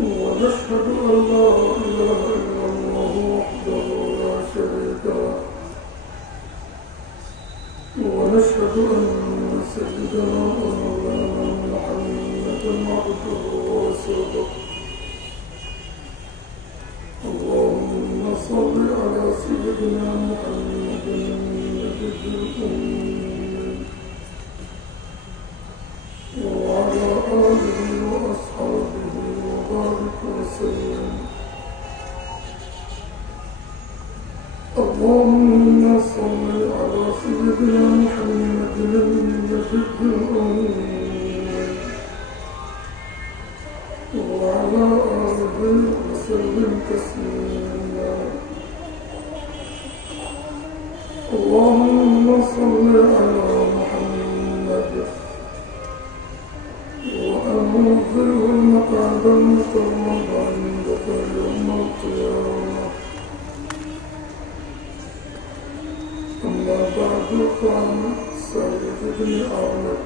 ونشهد أن لا إله إلا الله وحده لا شريك له ونشهد أن سيدنا ومولانا محمدا عبده ورسوله اللهم صل على سيدنا محمد النبي الأمي وعلى آله وأصحابه وبارك وسلم اللهم صل على سيدنا محمد النبي الأمي وعلى آله وسلم تسليما اللهم صل على محمد وأنزله المقعد المقرب عندك يوم القيامة أما بعد فعن سعيد بن عامر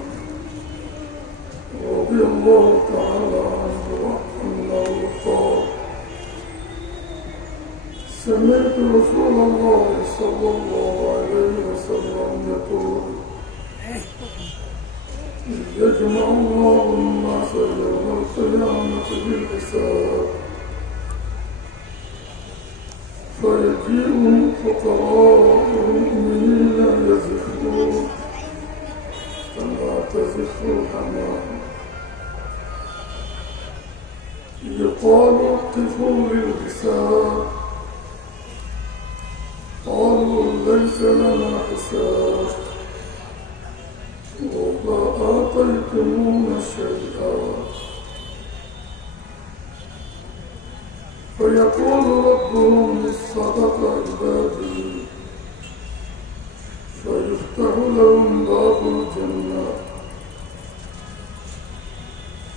رضي الله تعالى عنه أنه قال سمعت رسول الله صلى الله عليه وسلم يقول يجمع الله الناس يوم القيامة بالحساب فيجيء فقراء المؤمنين يزفون كما تزف الحمام يقال قفوا للحساب قالوا ليس لنا حساب وما آتيتمونا شيئا فيقول ربهم للصدق عبادي فيفتح لهم باب الجنة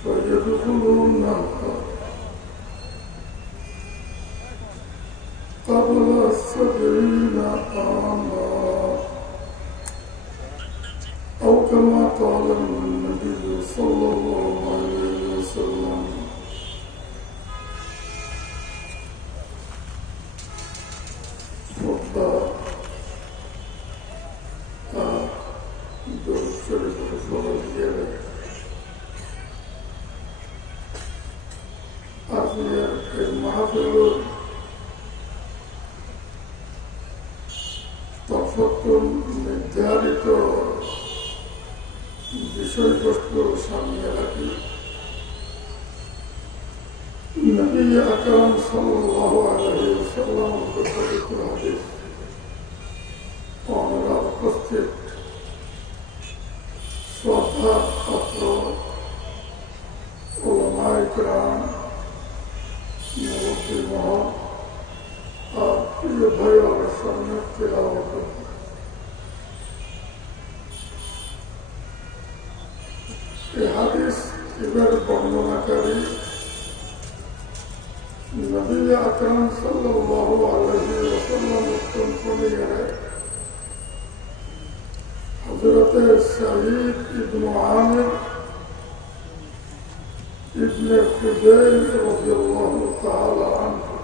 فيدخلونها قبل 70 عاما أو كما قال النبي صلى الله عليه وسلم তফাতুল নির্ধারিত বিষয়বস্তু সামনে রাখি নবী আকরাম সাল্লাল্লাহু আলাইহি ওয়াসাল্লাম পবিত্র হাদিস আমরা উপস্থিত শ্রদ্ধা পাত্র ওলামায়ে কেরাম মুরব্বী মহল আর প্রিয় ভাই আমার সামনে তেলাওয়াত এই হাদিস এবার বর্ণনাকারী নবী আকরাম সাল্লাল্লাহু আলাইহি ওয়াসাল্লাম উত্তম হযরত সাঈদ ইবনে আমির ইবনে খুদাইল রাদিয়াল্লাহু তাআলা আনহু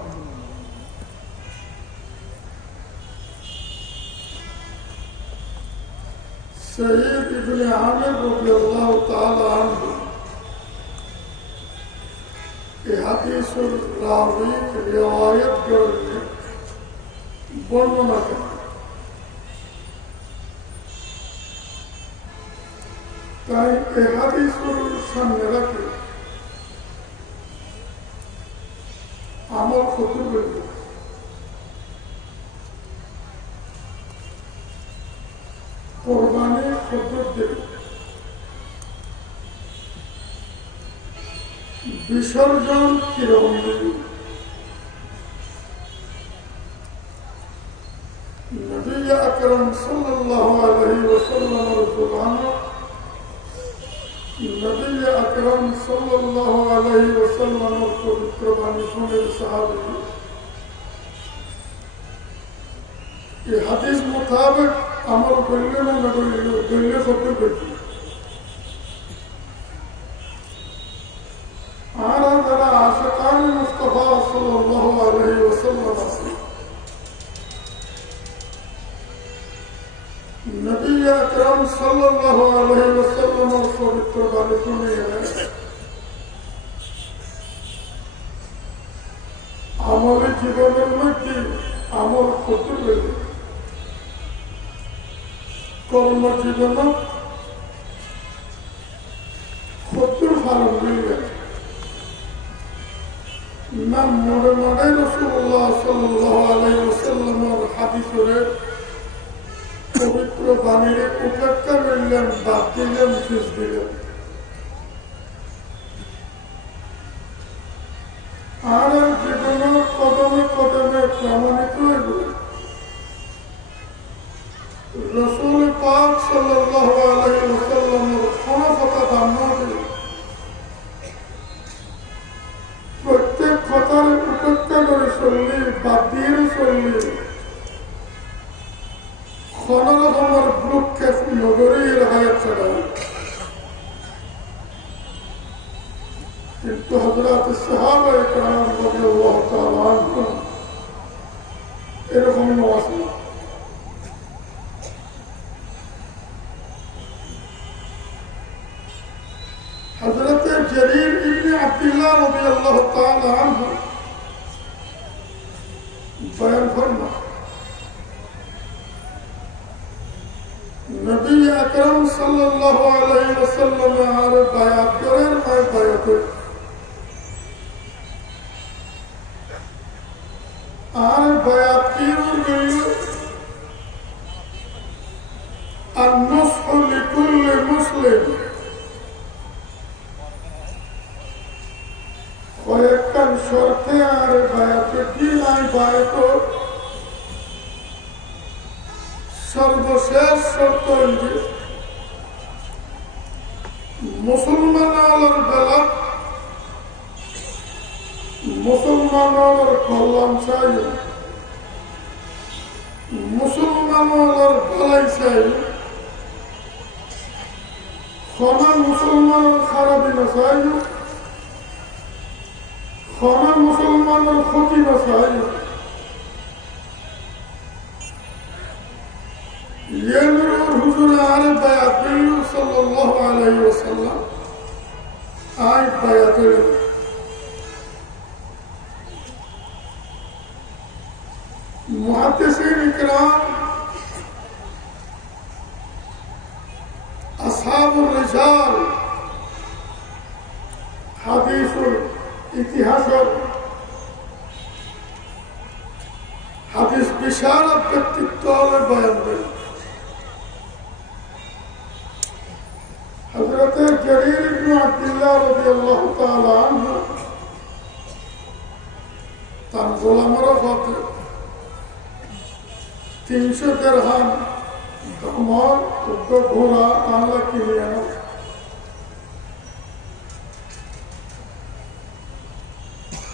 سعيد بن عامر رضي الله تعالى عنه حديث الراوي رواية করলে বর্ণনা করেন তাই এই হাদিসের সামনে রাখে আমল ক্ষতি করবে কোরবানি খদ্দর দেবে বিসর্জন কিরকম দেবে নবী আকরাম সাল্লাল্লাহু আলাইহি ওয়াসাল্লামের জবানে নবী আকরাম সাল্লাল্লাহু আলাইহি ওয়াসাল্লামের পবিত্র বাণী শুনে সাহাবী এই হাদিস মোতাবেক আমল করলে না করলে করতে পেরেছি আর যারা আশা সাল্লাল্লাহু আলাইহি ওয়াসাল্লাম আছে নবী আকরাম সাল্লাল্লাহু আলাইহি ওয়াসাল্লামের পবিত্র বাণী শুনিয়ে আমলের জীবনের মধ্যে আমল করতে পেরে কর্মজীবন ক্ষতির ফালন মিলবে না মোড়ে মোড়ে রাসূলুল্লাহ সাল্লাল্লাহু আলাইহি ওয়াসাল্লামের হাদিসের পবিত্র বাণীর উপেক্ষা করলেন, বাদ দিলেন, শেষ দিলেন। আর জীবনের কদমে কদমে প্রমাণিত হইব রাসূল পাক সাল্লাল্লাহু আলাইহি ওয়াসাল্লামের কোনো কথা ধারণা প্রত্যেক কথার উপেক্ষা করে চললি, বাদ দিয়ে চললি, কোন রকমের ব্লুকে নগরীর হায়াত ছাড়া। কিন্তু হযরত সাহাবায়ে কেরাম রাদিয়াল্লাহু তাআলা আনহুম এরকম নয়। হযরত জারীর ইবনে আব্দুল্লাহ রাদিয়াল্লাহু তাআলা আনহু বয়ান ফরমান নবী আকরাম সাল্লাল্লাহু আলাইহি ওয়াসাল্লাম আর বায়াত করেন, আর বায়াত আর বায়াত কি হইল النصح لكل مسلم কয়েকটার শর্তে আর বায়াতে কি নাই বায়াত সর্বশেষ শর্ত হইছে মুসলমানের বেলা মুসলমানের কল্যাণ চাই, মুসলমানের ভালাই চাই, ক্ষমা মুসলমানের খারাপি না চাই, ক্ষমা মুসলমানের ক্ষতি না চাই। হুজুর আর বায়াত দিল সাল্লাল্লাহু আলাইহি ওয়াসাল্লাম আই বায়াত মুহাদ্দিসিন ইকরাম আসহাবুর রিজাল হাদিসুল ইতিহাসের হাদিস বিশারদ ব্যক্তিত্ব বয়ান দেন। হযরত জারীর ইবনে আব্দুল্লাহ রাদিয়াল্লাহু তাআলা আনহু তার গোলামের হাতে 300 দিরহাম দামার ঘোড়া আনলা কিনে আনো।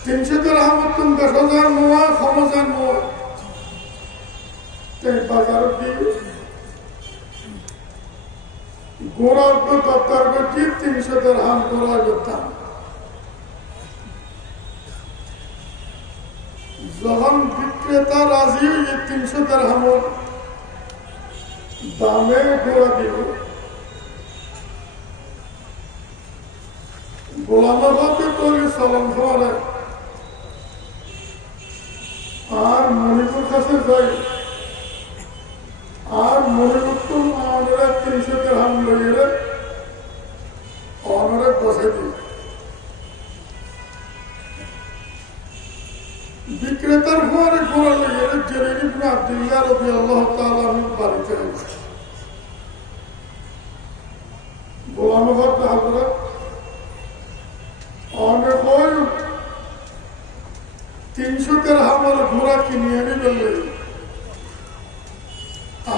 300 দিরহাম তুম 10,000 নোয়া 5,000 নোয়া তাই বাজার দিয়ে ঘোড়ার দপ্তর করছি 300 দিরহাম ঘোড়া করতাম। যখন বিক্রেতা রাজি হয়ে 300 দিরহামের দামে ঘোড়া দিব, গোলামের হাতে তৈরি চলন করে আর মণিপুর কাছে যাই আর মণিপুর আমাদের 300 দিরহাম লইলে আমরা বসে দিই। বিক্রেতার ঘরে ঘোরা লইলে জারীর ইবনে আব্দুল্লাহ রাদিয়াল্লাহু তাআলা আনহু বাড়িতে আসে। গোলামের হাতে হযরত অনেক 300 দিরহামের ঘোড়া কিনে এনে বললে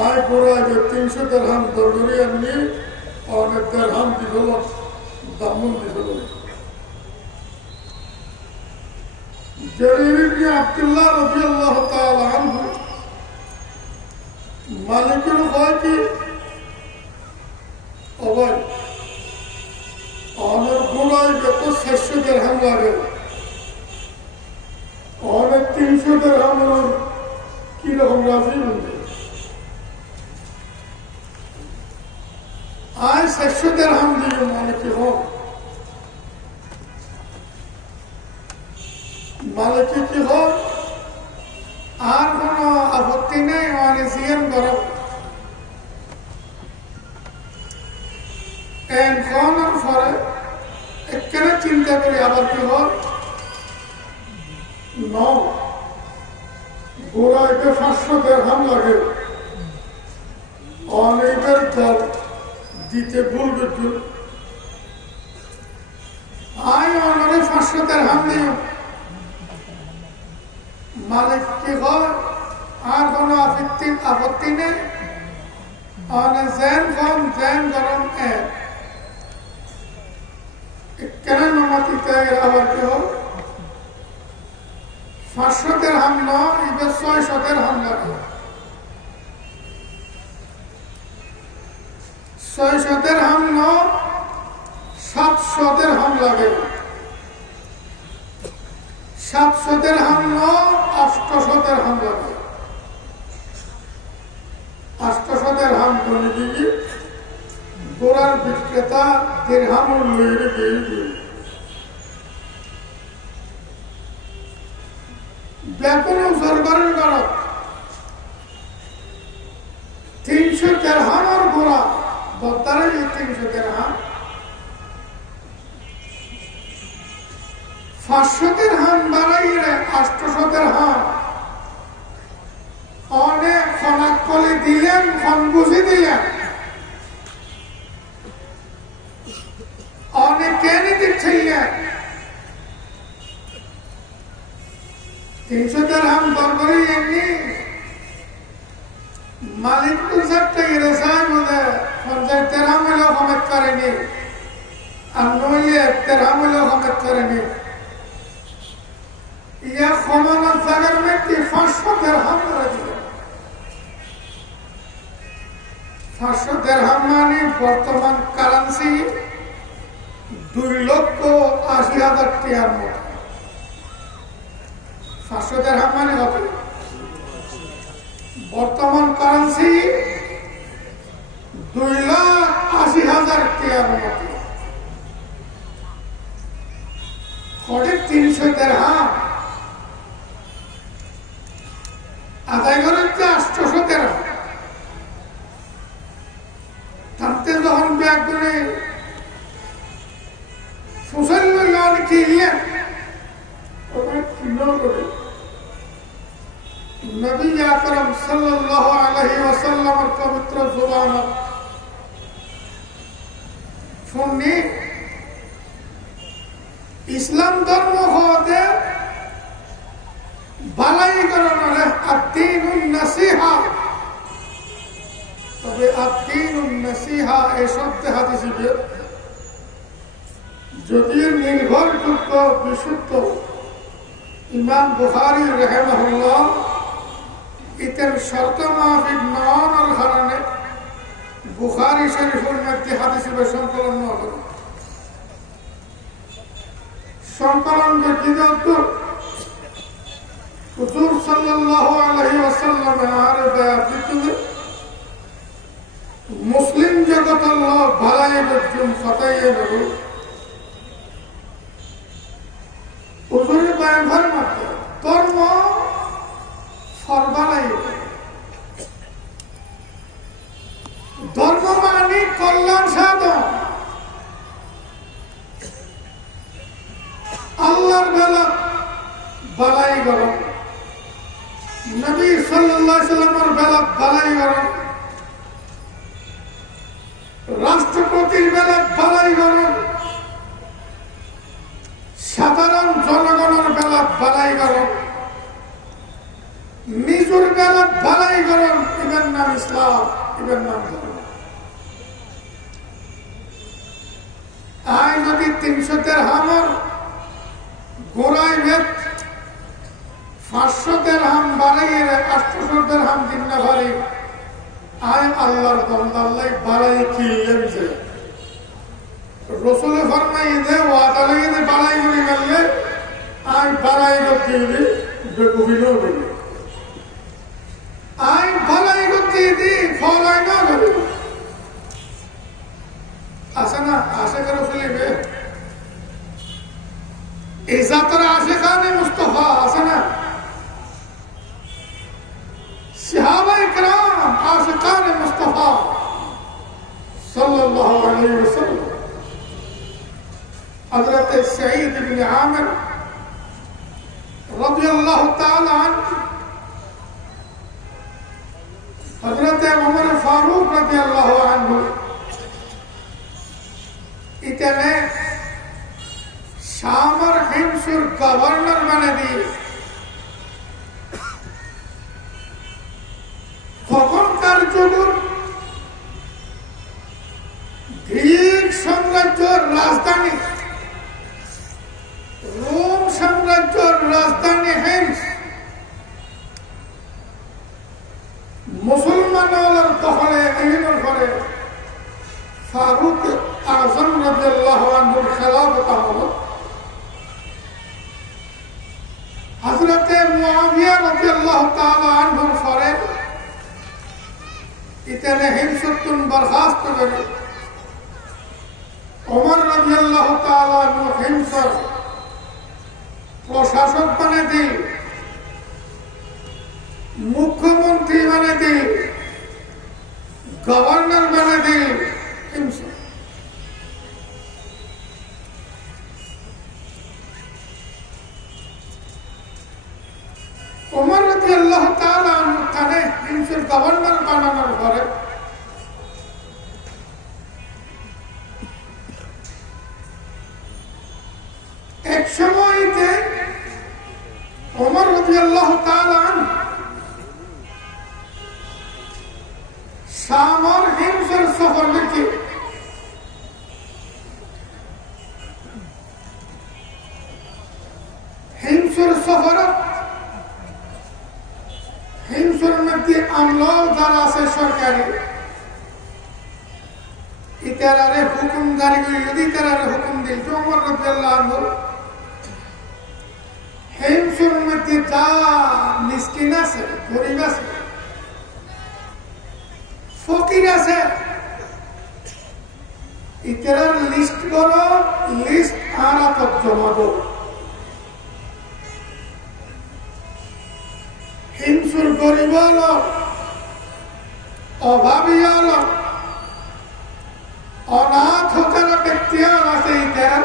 আয় ঘোড়া 300 দিরহাম দৌড়ে আনি অনেক দিরহাম দিল দামন দিল। জারীর ইবনে আব্দুল্লাহ রাদিয়াল্লাহু তাআলা আনহু মালিকের হয় কি অবাই আমার ঘোড়ায় যত 600 দিরহাম লাগে, 300 দিরহাম কি রকম রাজি হইবে আয় 600 দিরহাম দিয়ে মালিক হোক মালিক কি হোক আর কোন আপত্তি নেই মানে জিএম করো এর পরে একেবারে চিন্তা করি আবার কি হোক গোড়াইতে 500 দিরহাম লাগে অনেকের দল দিতে বলবে আয় অনেকে 500 দিরহাম দিও মালিক কি হয় আর কোন আপত্তি নেই অনেক জেন কম জেন গরম কেন নমাতিতে আবার কি হোক 500 দিরহাম এবার 600 দিরহাম লাগে 600 দিরহাম 700 দিরহাম লাগে 700 দিরহাম 800 দিরহাম লাগে 800 দিরহাম করে দিবি গোড়ার বিক্রেতা দিরহাম লইরে দিয়ে দিবি বেতন সরকারের করা 300 দিরহাম আর গোড়া বত্তারে 300 দিরহাম 500 দিরহাম বাড়াইলে 800 দিরহাম অনেক খনাকলি দিলেন খনগুজি দিলেন অনেকে দিচ্ছিলেন 300 দিরহাম দরকারি এমনি মালিক কুলসারটা গেলেছায় বলে 50 দিরহাম হলেও কমেট করেনি আর নইলে 1 দিরহাম হলেও কমেট করেনি ইয়া ক্ষমানোর জায়গার মধ্যে 500 দিরহাম করে দিলেন 500 দিরহাম মানে বর্তমান কারেন্সি 2,80,000 টাকার মতো 500 দিরহাম মানে কত বর্তমান কারেন্সি 2,80,000 টাকার মতো 300 দিরহাম আদায় করেন 800 দিরহাম থাকতে যখন ব্যাগ করে সোশ্যাল মিডিয়া অনেকে ইলেন ওখানে চিহ্ন করে নবী আকরাম সাল্লাল্লাহু আলাইহি ওয়াসাল্লামের পবিত্র জবান শুনি ইসলাম ধর্ম হতে বালাই করানোর আদ-দীনুন নাসিহা তবে আদ-দীনুন নাসিহা এই শব্দে হাদিসে যদিও নির্ভরযোগ্য বিশুদ্ধ ইমাম বুখারী রাহিমাহুল্লাহ ইতের শর্ত মাফিক নওয়ার কারণে বুখারী শরীফের মধ্যে হাদিস সংকলন করেন সংকলন ব্যক্তিগত হুজুর সাল্লাল্লাহু আলাইহি ওয়াসাল্লাম আর বায়াতিতে মুসলিম জগত আল্লাহ ভালাই বজুম ফাতাইয়ে বলো হুজুর বায়ান ফরমাতে ধর্ম ফরমালাই ধর্ম মানে কল্যাণ সাধন আল্লাহর বেলা বালাই গরম নবী সাল্লাল্লাহু আলাইহি ওয়াসাল্লামের বেলা বালাই গরম রাষ্ট্রপতির বেলা বালাই গরম সাধারণ জনগণের বেলা বালাই গরম নিজের বেলা বালাই গরম ইবেন নাম ইসলাম ইবেন নাম ধর্ম আয় যদি 300 দিরহামের গোড়ায় ভেদ 500 দিরহাম বাড়াইয়ে 800 দিরহাম দিন না পারি আয় আল্লাহর বান্দা আল্লাহ বাড়াই কি লেনছে রসুল ফরমাই দে ওয়াদা লাগিয়ে বাড়াই করে গেলে আয় বাড়াই করতে বেকুবিলো বলি আই ভালাই করতে দি ফলাই না করি আসে না আশেখ রসুলিবে এই যাত্রা আশেখানে মুস্তফা আসে না সাহাবায়ে কেরাম আশেখানে মুস্তফা সাল্লাল্লাহু আলাইহি ওয়াসাল্লাম হযরত সাঈদ ইবনে আমির রাদিয়াল্লাহু তাআলা আনহু হযরত ওমর ফারুক রাদিয়াল্লাহু আনহু इतने शाम और हिम्सुर गवर्नर बने दिए তখনকার যুগের গ্রিক সাম্রাজ্যের রাজধানী রোম সাম্রাজ্যের রাজধানী হিমস মুসলমানদের দখলে এর ফলে ফারুক আযম রাদিয়াল্লাহু আনহুর খেলাফত আমলে হযরত মুআবিয়া রাদিয়াল্লাহু তাআলা আনহুর পরে ইতনে হিমসুন বরখাস্ত করে ওমর রাদিয়াল্লাহু তাআলা আনহু হিমসর প্রশাসক বানিয়ে দিল মুখ্যমন্ত্রী বানিয়ে দিল গভর্নর বানিয়ে দিল হিমসর ওমর রাদিয়াল্লাহু তাআলা আনহু তাকে হিমসের গভর্নর বানানোর পরে এক সময়তে ওমর রাদিয়াল্লাহু তাআলা আনহু শাম और হিমসের সফর লিখে হিমসের সফরে হিমসের মধ্যে আমলাও যারা আছে সরকারি ইতারারে হুকুম জারি করে যদি তারারে হুকুম দিল ওমর রাদিয়াল্লাহু আনহু হিমসের মধ্যে যা মিসকিন আছে গরিব আছে ফকির আছে ইতারার লিস্ট করো লিস্ট আরাতক জমা দাও হিমসুর গরিব হলো অভাবী হলো অনাথ যারা ব্যক্তি আছে ইতার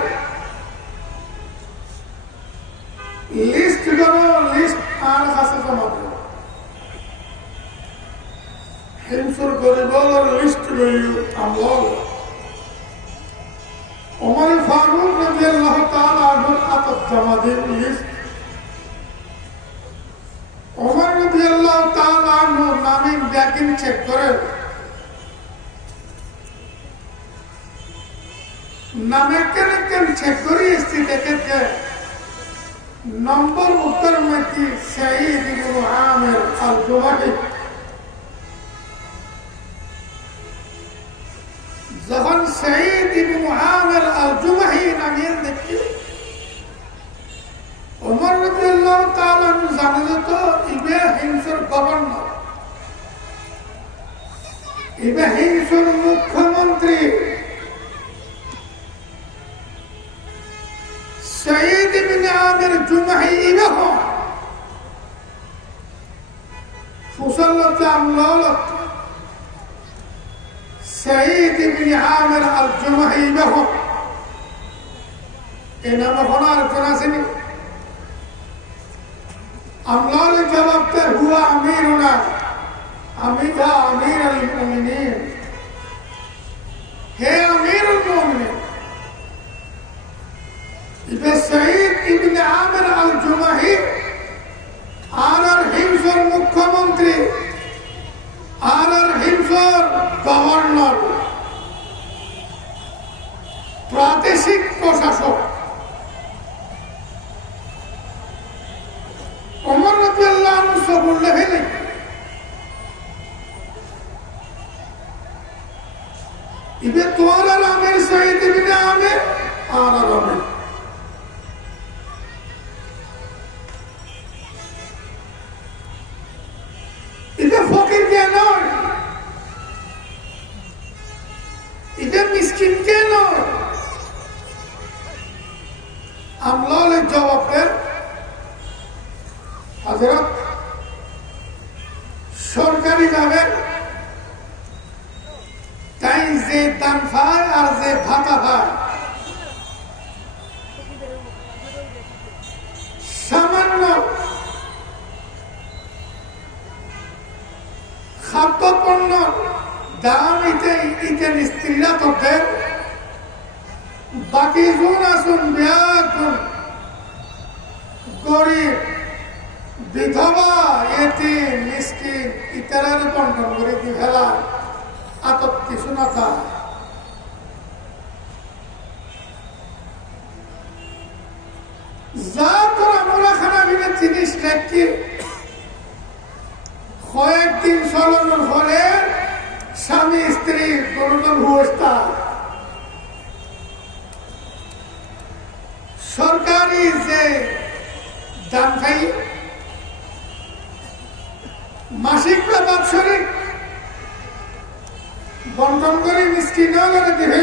লিস্ট করো লিস্ট আর কাছে জমা দাও হিমসুর গরিব হলো লিস্ট রইল আমল ওমর ফারুক রাদিয়াল্লাহু তাআলা আনহু আতত জমা দিল লিস্ট ওমর রাদিয়াল্লাহু তাআলা আনহু নামে ব্যাকিং চেক করে নামে কেন চেক করে স্থিতি দেখে নম্বর উত্তর মধ্যে সাঈদ ইবনে আমির আল-জুমাহি যখন সাঈদ ইবনে আমির আল-জুমাহি নামের দেখি ওমর রাদিয়াল্লাহু তাআলা আনহু জানে তো ইবে হিমসের গভর্নর ইবে হিমসের মুখ্যমন্ত্রী সাঈদ ইবনে আমির জুমাহি ইবে হন ফুসল্লাতে আমলালত সাঈদ ইবনে আমির আল-জুমাহি ইবে হন এই নাম হনার কোন আসেনি আমলাল জবাবতে হুয়া আমিরুনা আমি থা আমির আল মুমিনিন হে আমিরুল মুমিনিন ইবে সাঈদ ইবনে আমির আল-জুমাহি আর হিমসের মুখ্যমন্ত্রী আর হিমসের গভর্নর প্রাদেশিক প্রশাসক ওমর রাদিয়াল্লাহু আনহু বললে ফেলে ইবে তোমার আমির সাঈদ ইবনে আমির আর আমির আমলাল জবাব দেন, হযরত সরকারি ভাবে তাই যে দান পায় আর যে ভাতা পায় সামান্য খাদ্যপণ্য দাম ইতেন স্ত্রীরা তো দেন, বাকি গুণ আসুন ব্যাগুণ গরিব বিধবা এতিম মিসকিন ইত্যাদি বন্টন করে দি ফেলা আতত কিছু না তা যা তোরা মোলাখানা বিনে জিনিস রাখি কয়েকদিন চলানোর পরে স্বামী স্ত্রী দুজন অবস্থা সরকারি যে দান খাই মাসিক বা বাৎসরিক বন্টন করে মিষ্টিন দিবে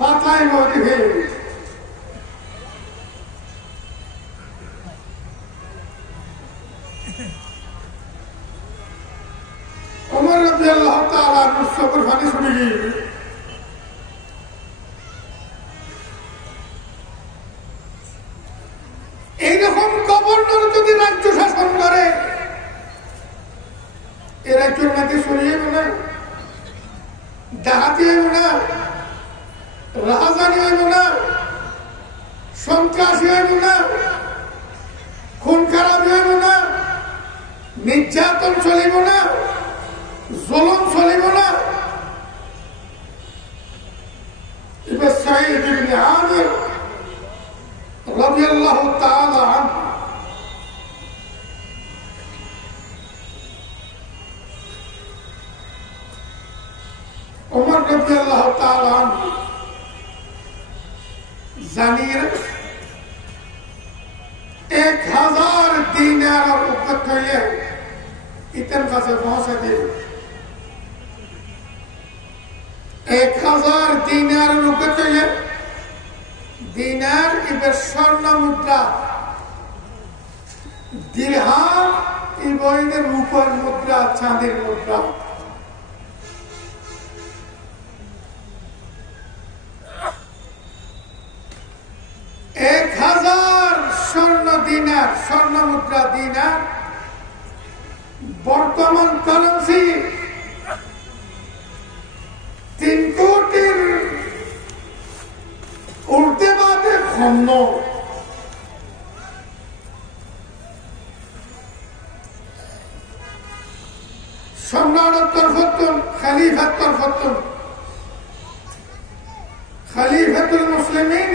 বাতায় দিবে ওমর রাদিয়াল্লাহু তাআলা মুসফর ফানি শুনি এইরকম গভর্নর যদি রাজ্য শাসন করে এ রাজ্যের মধ্যে সরিয়ে না ডাহাতি হইব না রাহাজানি হইব না সন্ত্রাসী হইব না খুন খারাপি হইব না নির্যাতন চলিব না জুলুম চলিব না এবার সাঈদ ইবনে আমির রাদিয়াল্লাহু তাআলা আনহু उमर रज़ियल्लाहु ताआला अन्हु जानिए 1000 दीनार और उपत हुए इतन का से पहुंचे दे 1000 दीनार और उपत हुए दीनार इबर स्वर्ण मुद्रा दिरहाम इबर रूपर मुद्रा चांदी मुद्रा 1000 स्वर्ण दिनार स्वर्ण मुद्रा दिनार बर्तमान करेंसी 3 कोटिर उर्दे बादे खन्न सम्राट तरफतुन खलीफा तरफतुन खलीफातुल मुस्लिमीन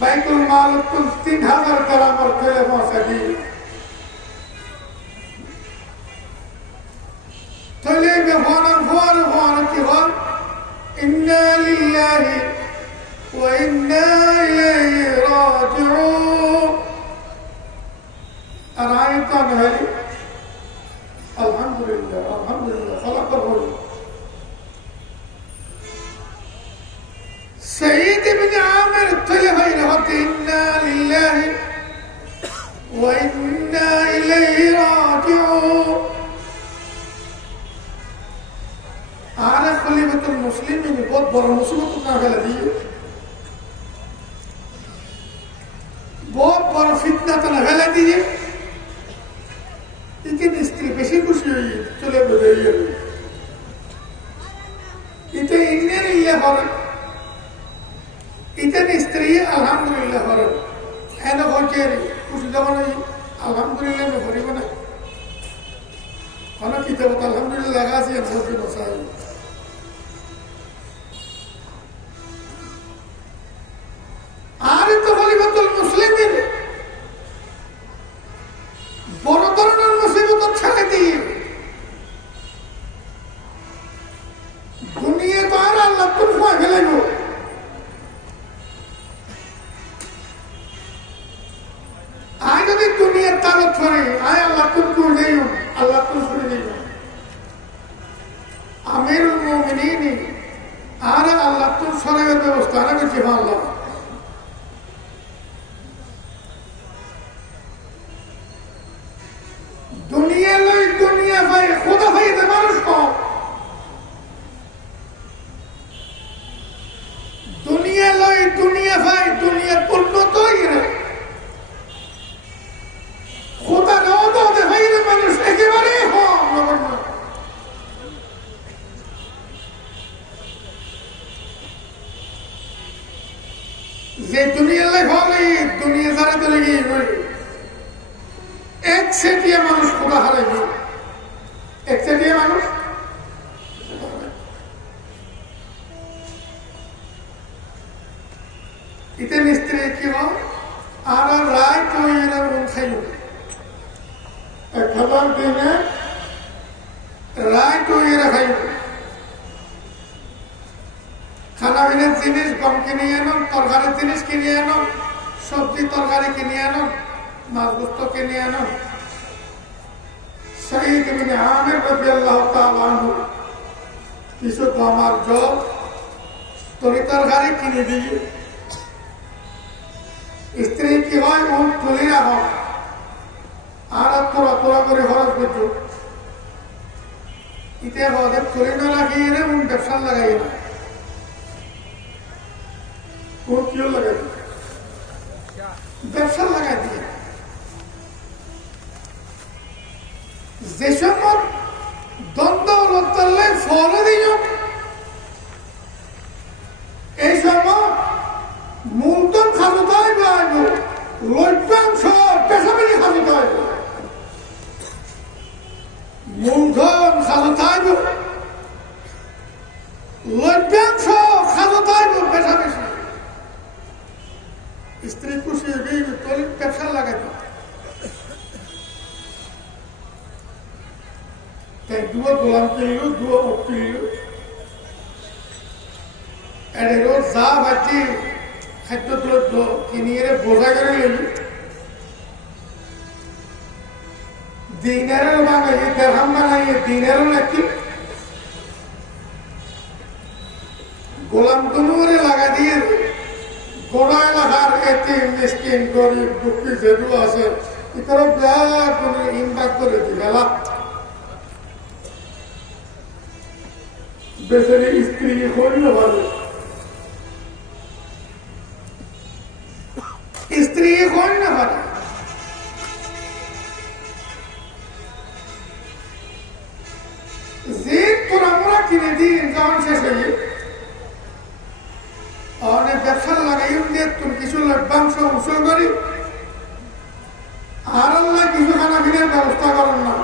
बैतुल माल 3000 dirham और खेले पहुंचा दी तले में फान की बात इन्ना लिल्लाहि व इन्ना इलैहि राजिऊन अरायता महली अल्हम्दुलिल्लाह खलक़हु सईद इब्ने आमिर तले होते इन्ना लिल्लाहि व इन्ना इलैहि राजिऊन आना खलीफातुल मुस्लिमीन बहुत बड़ा मुसीबत उठा फैला दी बहुत बड़ा फितना तना फैला दी लेकिन स्त्री बेशी खुशी हुई चले बजाइए इतने इन्ने लिल्लाह और इतने स्त्री अल्हम्दुलिल्लाह और है ना हो चेरी कुछ जमाना ही अल्हम्दुलिल्लाह में भरी बना खाना किताब अल्हम्दुलिल्लाह लगा सी अंसर के मसाइल आरे तो खलीफातुल मुस्लिमीन बड़ धरনের मुसीबत छाड़े दिए दुनिया तो আর আল্লাহ তুল ফুয়া ফেলাইব আয় যদি দুনিয়ার তালত করে আয় আল্লাহ তুল করে দেই আল্লাহ তুল করে দেই আমিরুল মুমিনিন আর আল্লাহ তুল সরাবের ব্যবস্থা না করছে আল্লাহ যে দুনিয়া লাইফ হলে দুনিয়া যারা চলে গিয়ে এক সেটিয়া মানুষ খোলা হারাইবে এক সেটিয়া মানুষ ইতে মিস্ত্রি কি হয় আর রায় তো এরা খাইল 1000 দিনে রায় তো এরা খাইল খানা পিনার জিনিস গম কিনে আনো তরকারির জিনিস কিনে আনো সবজি তরকারি কিনে আনো মাছ গোস্ত কিনে আনো সাঈদ ইবনে আমির রাদিয়াল্লাহু তাআলা আনহু কিছু গম আর জল তরি তরকারি কিনে দিয়ে স্ত্রী কি হয় মন তুলে রাখো আর তোরা তোরা করে খরচ করছো ইতে ওদের তুলে না রাখিয়ে রে মন ব্যবসা লাগাই না কোন কিও লাগাই ব্যবসা লাগাই দিয়ে যে সময় দ্বন্দ্ব লড়লে ফলে দিও এই সময় মূলধন খাজুতাই পাইব লভ্যাংশ পেশাবেলি খাজুতাই মূলধন খাজুতাইব লভ্যাংশ খাজুতাইব পেশাবেশি স্ত্রী খুশি তোর ব্যবসা লাগাইব তাই দুয়ো গোলাম কিনল দুয়ো ওট কিনল এর রোজ যা বাচ্চি খাদ্যদ্রব্য কিনিয়ে বোঝা করে নিল দিনেরও বানাই দেড়হাম বানাইয়ে দিনেরও নাকি গোলাম দুমুরে লাগা দিয়ে গোড়া এলাকার এতিম মিসকিন গরিব দুঃখী যেগুলো আছে এটারও বিরাট করে ইমদাদ করে দিলা বেচারি স্ত্রী করিল ভালো স্ত্রী করি না পারে যে তোরা মোরা কিনে দিন যখন শেষ হয়ে অনেক ব্যবসা লাগাই দিয়ে তুমি কিছু লভ্যাংশ উসুল করি আর আল্লাহ কিছু খানা পিনার ব্যবস্থা করেন না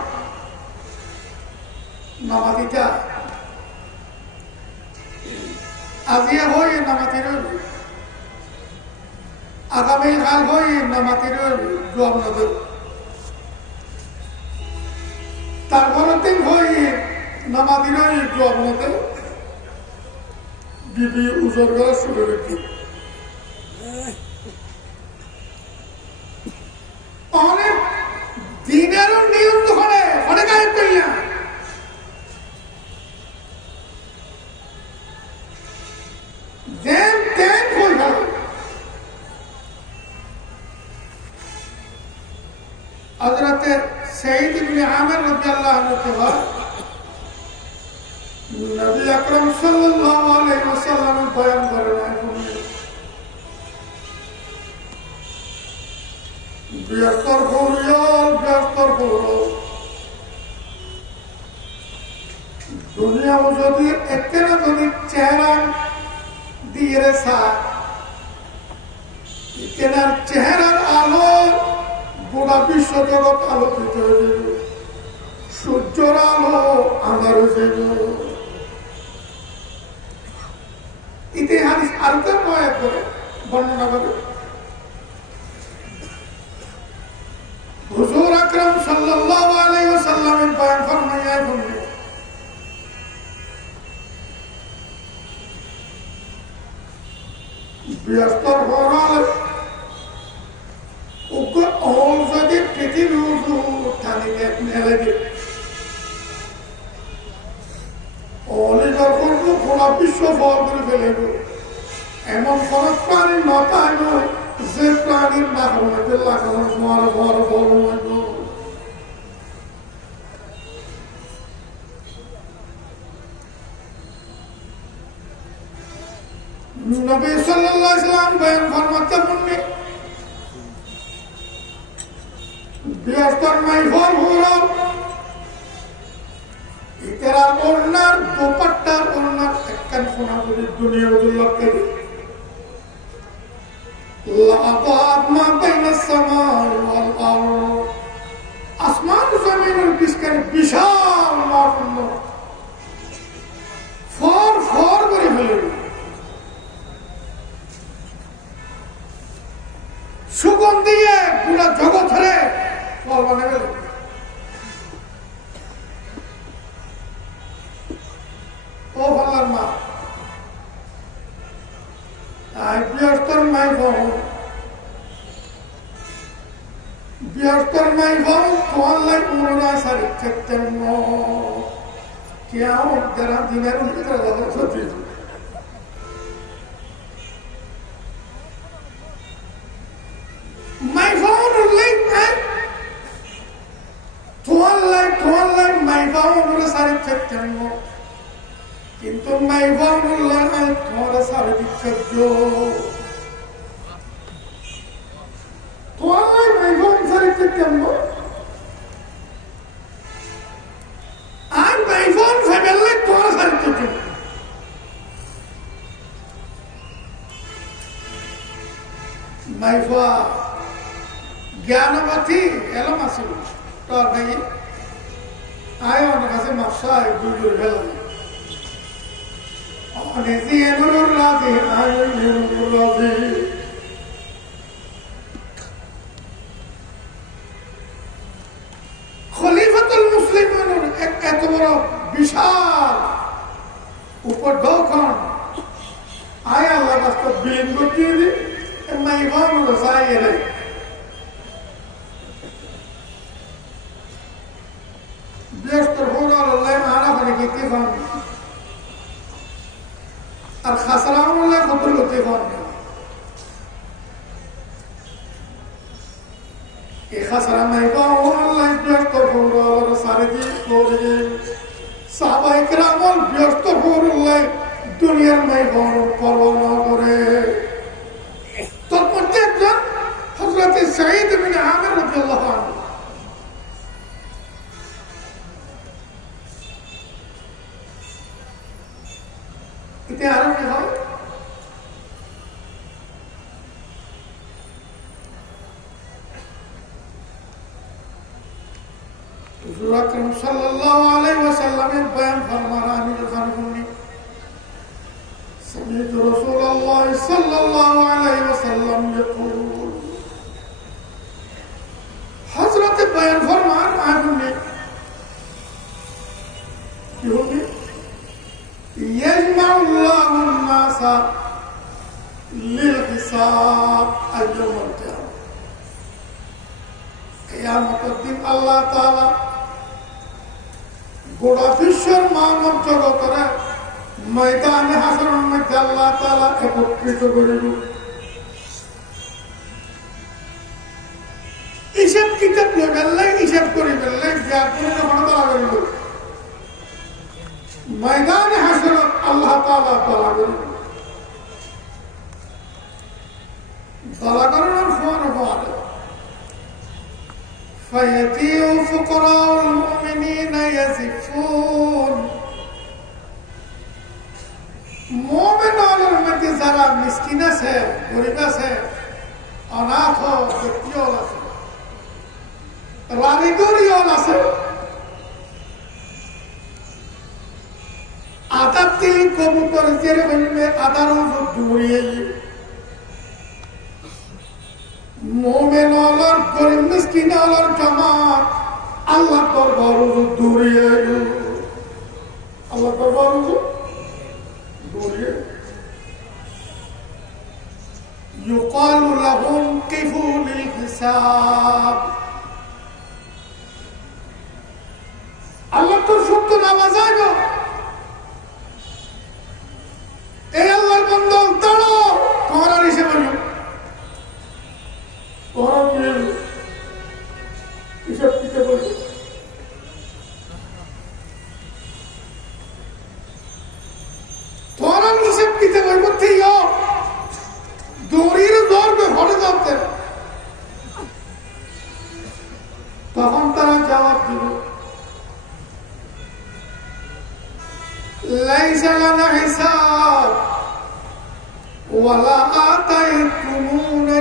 নামাতিটা আজিয়া হয়ে নামাতি রইল আগামী কাল হই নামাতির জবাব না দেব তারপরের দিন হই নামাতির জবাব না দেব বিবি উজর করা শুরু রেখে অনেক দিনেরও নিয়ম করে অনেক আয় করিয়া যেন তেন হয়ে গেল हजरत सईद इब्ने आमिर रज़ियल्लाहु अन्हु के बाद नबी अकरम सल्लल्लाहु अलैहि वसल्लम बयान कर रहे हैं बियस्तर खोलो दुनिया में যদি একনা যদি চেহারা দিয়ে রেসা একনার চেহারার আলো গোটা বিশ্ব জগৎ আলোকিত হয়ে যাবে সূর্যের আলো আন্ধার হয়ে যাবে ইতিহাস আর বর্ণনা করে হুজুর আকরাম সাল্লাল্লাহু আলাইহি ওয়াসাল্লামের বয়ান ফরমাইয়া শুনবে বিয়স্তর হওয়ার उनको और যদি পৃথিবী টানিয়ে মেলে দিই অলিগর করবো গোটা বিশ্ব ফল করে ফেলেব এমন কোন প্রাণী নতায় নয় যে প্রাণীর মাথার মধ্যে লাগানো বড় বড় ফল হইব নবী সাল্লাল্লাহু আলাইহি ওয়াসাল্লাম বয়ান ফরমাতে শুনবে বিয়স্তর নাই ফল হলো ইতারা ওনার দোপাট্টার ওনার একখান সোনা করে দুনিয়া উল্লেখ করে लाबाद मा बैन समाई वल अर्द আসমান জমিনের বিস্কার বিশাল মহাপূর্ণ ফর ফর করে ফেলে সুগন্ধিয়ে পুরা জগৎ ধরে ফল বানিয়ে ফেলে ও ভাল্লার মা বৃহস্পর মাই বহু বৃহস্পর মাই বহু তোয়াল্লাই পুরোনা সারি চেতেন কেউ যারা দিনের ভিতরে কথা সত্যি মাই ফোন উল্লেখ নাই তোয়াল্লাই মাই বহু পুরো সারি চেতেন কিন্তু মাই বহু উল্লেখ নাই তোমার সারি দিচ্ছে তোয়াল্লাই মাই বহু সারি চেতেন মাইফা জ্ঞানবাথী এলাম আসিল তোর ভাই আয় অনেক কাছে মাসায় দুই করে ফেলাম অনেকে এমন রাধে আয় রাধে খলিফাতুল মুসলিমের এত বড় বিশাল উপঢৌকন আয় আল্লাহ রাস্তা বিলীন করতে দিই মাইভান রসায়ের বৃহস্পর হোনার আল্লাহ মারা মানে কি কোন আর খাসরাউন আল্লাহ খবর করতে কোন এই খাসরা মাইভান আল্লাহ বৃহস্পর হোনার সারে দি করে সাহাবায়ে কেরাম বৃহস্পর হোনার দুনিয়ার মাইভান পরোয়া করে হযরত সাঈদ বিন আমির রাদিয়াল্লাহু আনহু এটা আরো কি হয় হুজুর আকরাম সাল্লাল্লাহু আলাইহি ওয়াসাল্লামের বয়ান ফরমান আমি যখন শুনি سمعت رسول الله صلى الله عليه وسلم يقول حضرت بيان فرمان آدمی يجمع الله الناس للحساب اليوم القيامة قيامة الدين الله تعالى গোটা বিশ্বের মানব জগতের ময়দানে হাসরের মধ্যে আল্লাহ তাআলা একত্রিত করিল হিসাব কিতাব লইবেন হিসাব করিবেন যার কোনো গণতলা করিল ময়দানে হাসরের আল্লাহ তাআলা তাআলা করিল তাআলা করার ফোন হয় فيأتي فقراء المؤمنين يزفون मोमिन वालों में की जरा मिस्किनस है गरीबस है अनाथ हो व्यक्तियों से रानीगोरियों से आदत की कबूतर जेरे में आदारों जो दूरी है मोमिन वालों गरीब मिस्किन वालों जमात अल्लाह दरबारों जो दूरी है अल्लाह दरबारों जो يقال لهم كفوا للحساب الله ترشد نمازاگا اے اللہ بندو تڑو تمہارا ریشے بنو تمہارا یہ ریشے پیچھے بنو কিতে বলবো ঠিক দড়ির দৌড়বে ভরে যাচ্ছে তখন তারা জবাব দিল লাইসা লানা হিসাব ওয়ালা আতাইতুমুনা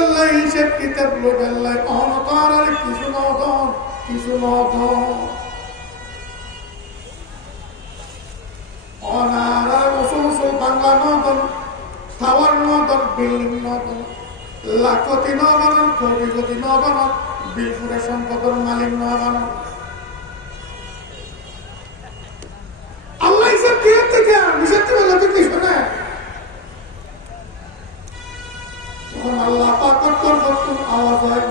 বেল্লাই হিসেব কিতাব লো বেল্লাই অনতন আর কিছু নতন অনারা মুসলসল বাংলা নতন টাওয়ার নতন বিল্ডিং নতন লাখপতি নবানন কোটিপতি নবানন বিলপুরে সম্পদের মালিক নবানন আল্লাহ হিসাব কি হতে চান হিসাব তো বলতে কিছু না যখন আল্লাহ পাকের তরফ আওয়াজ হয়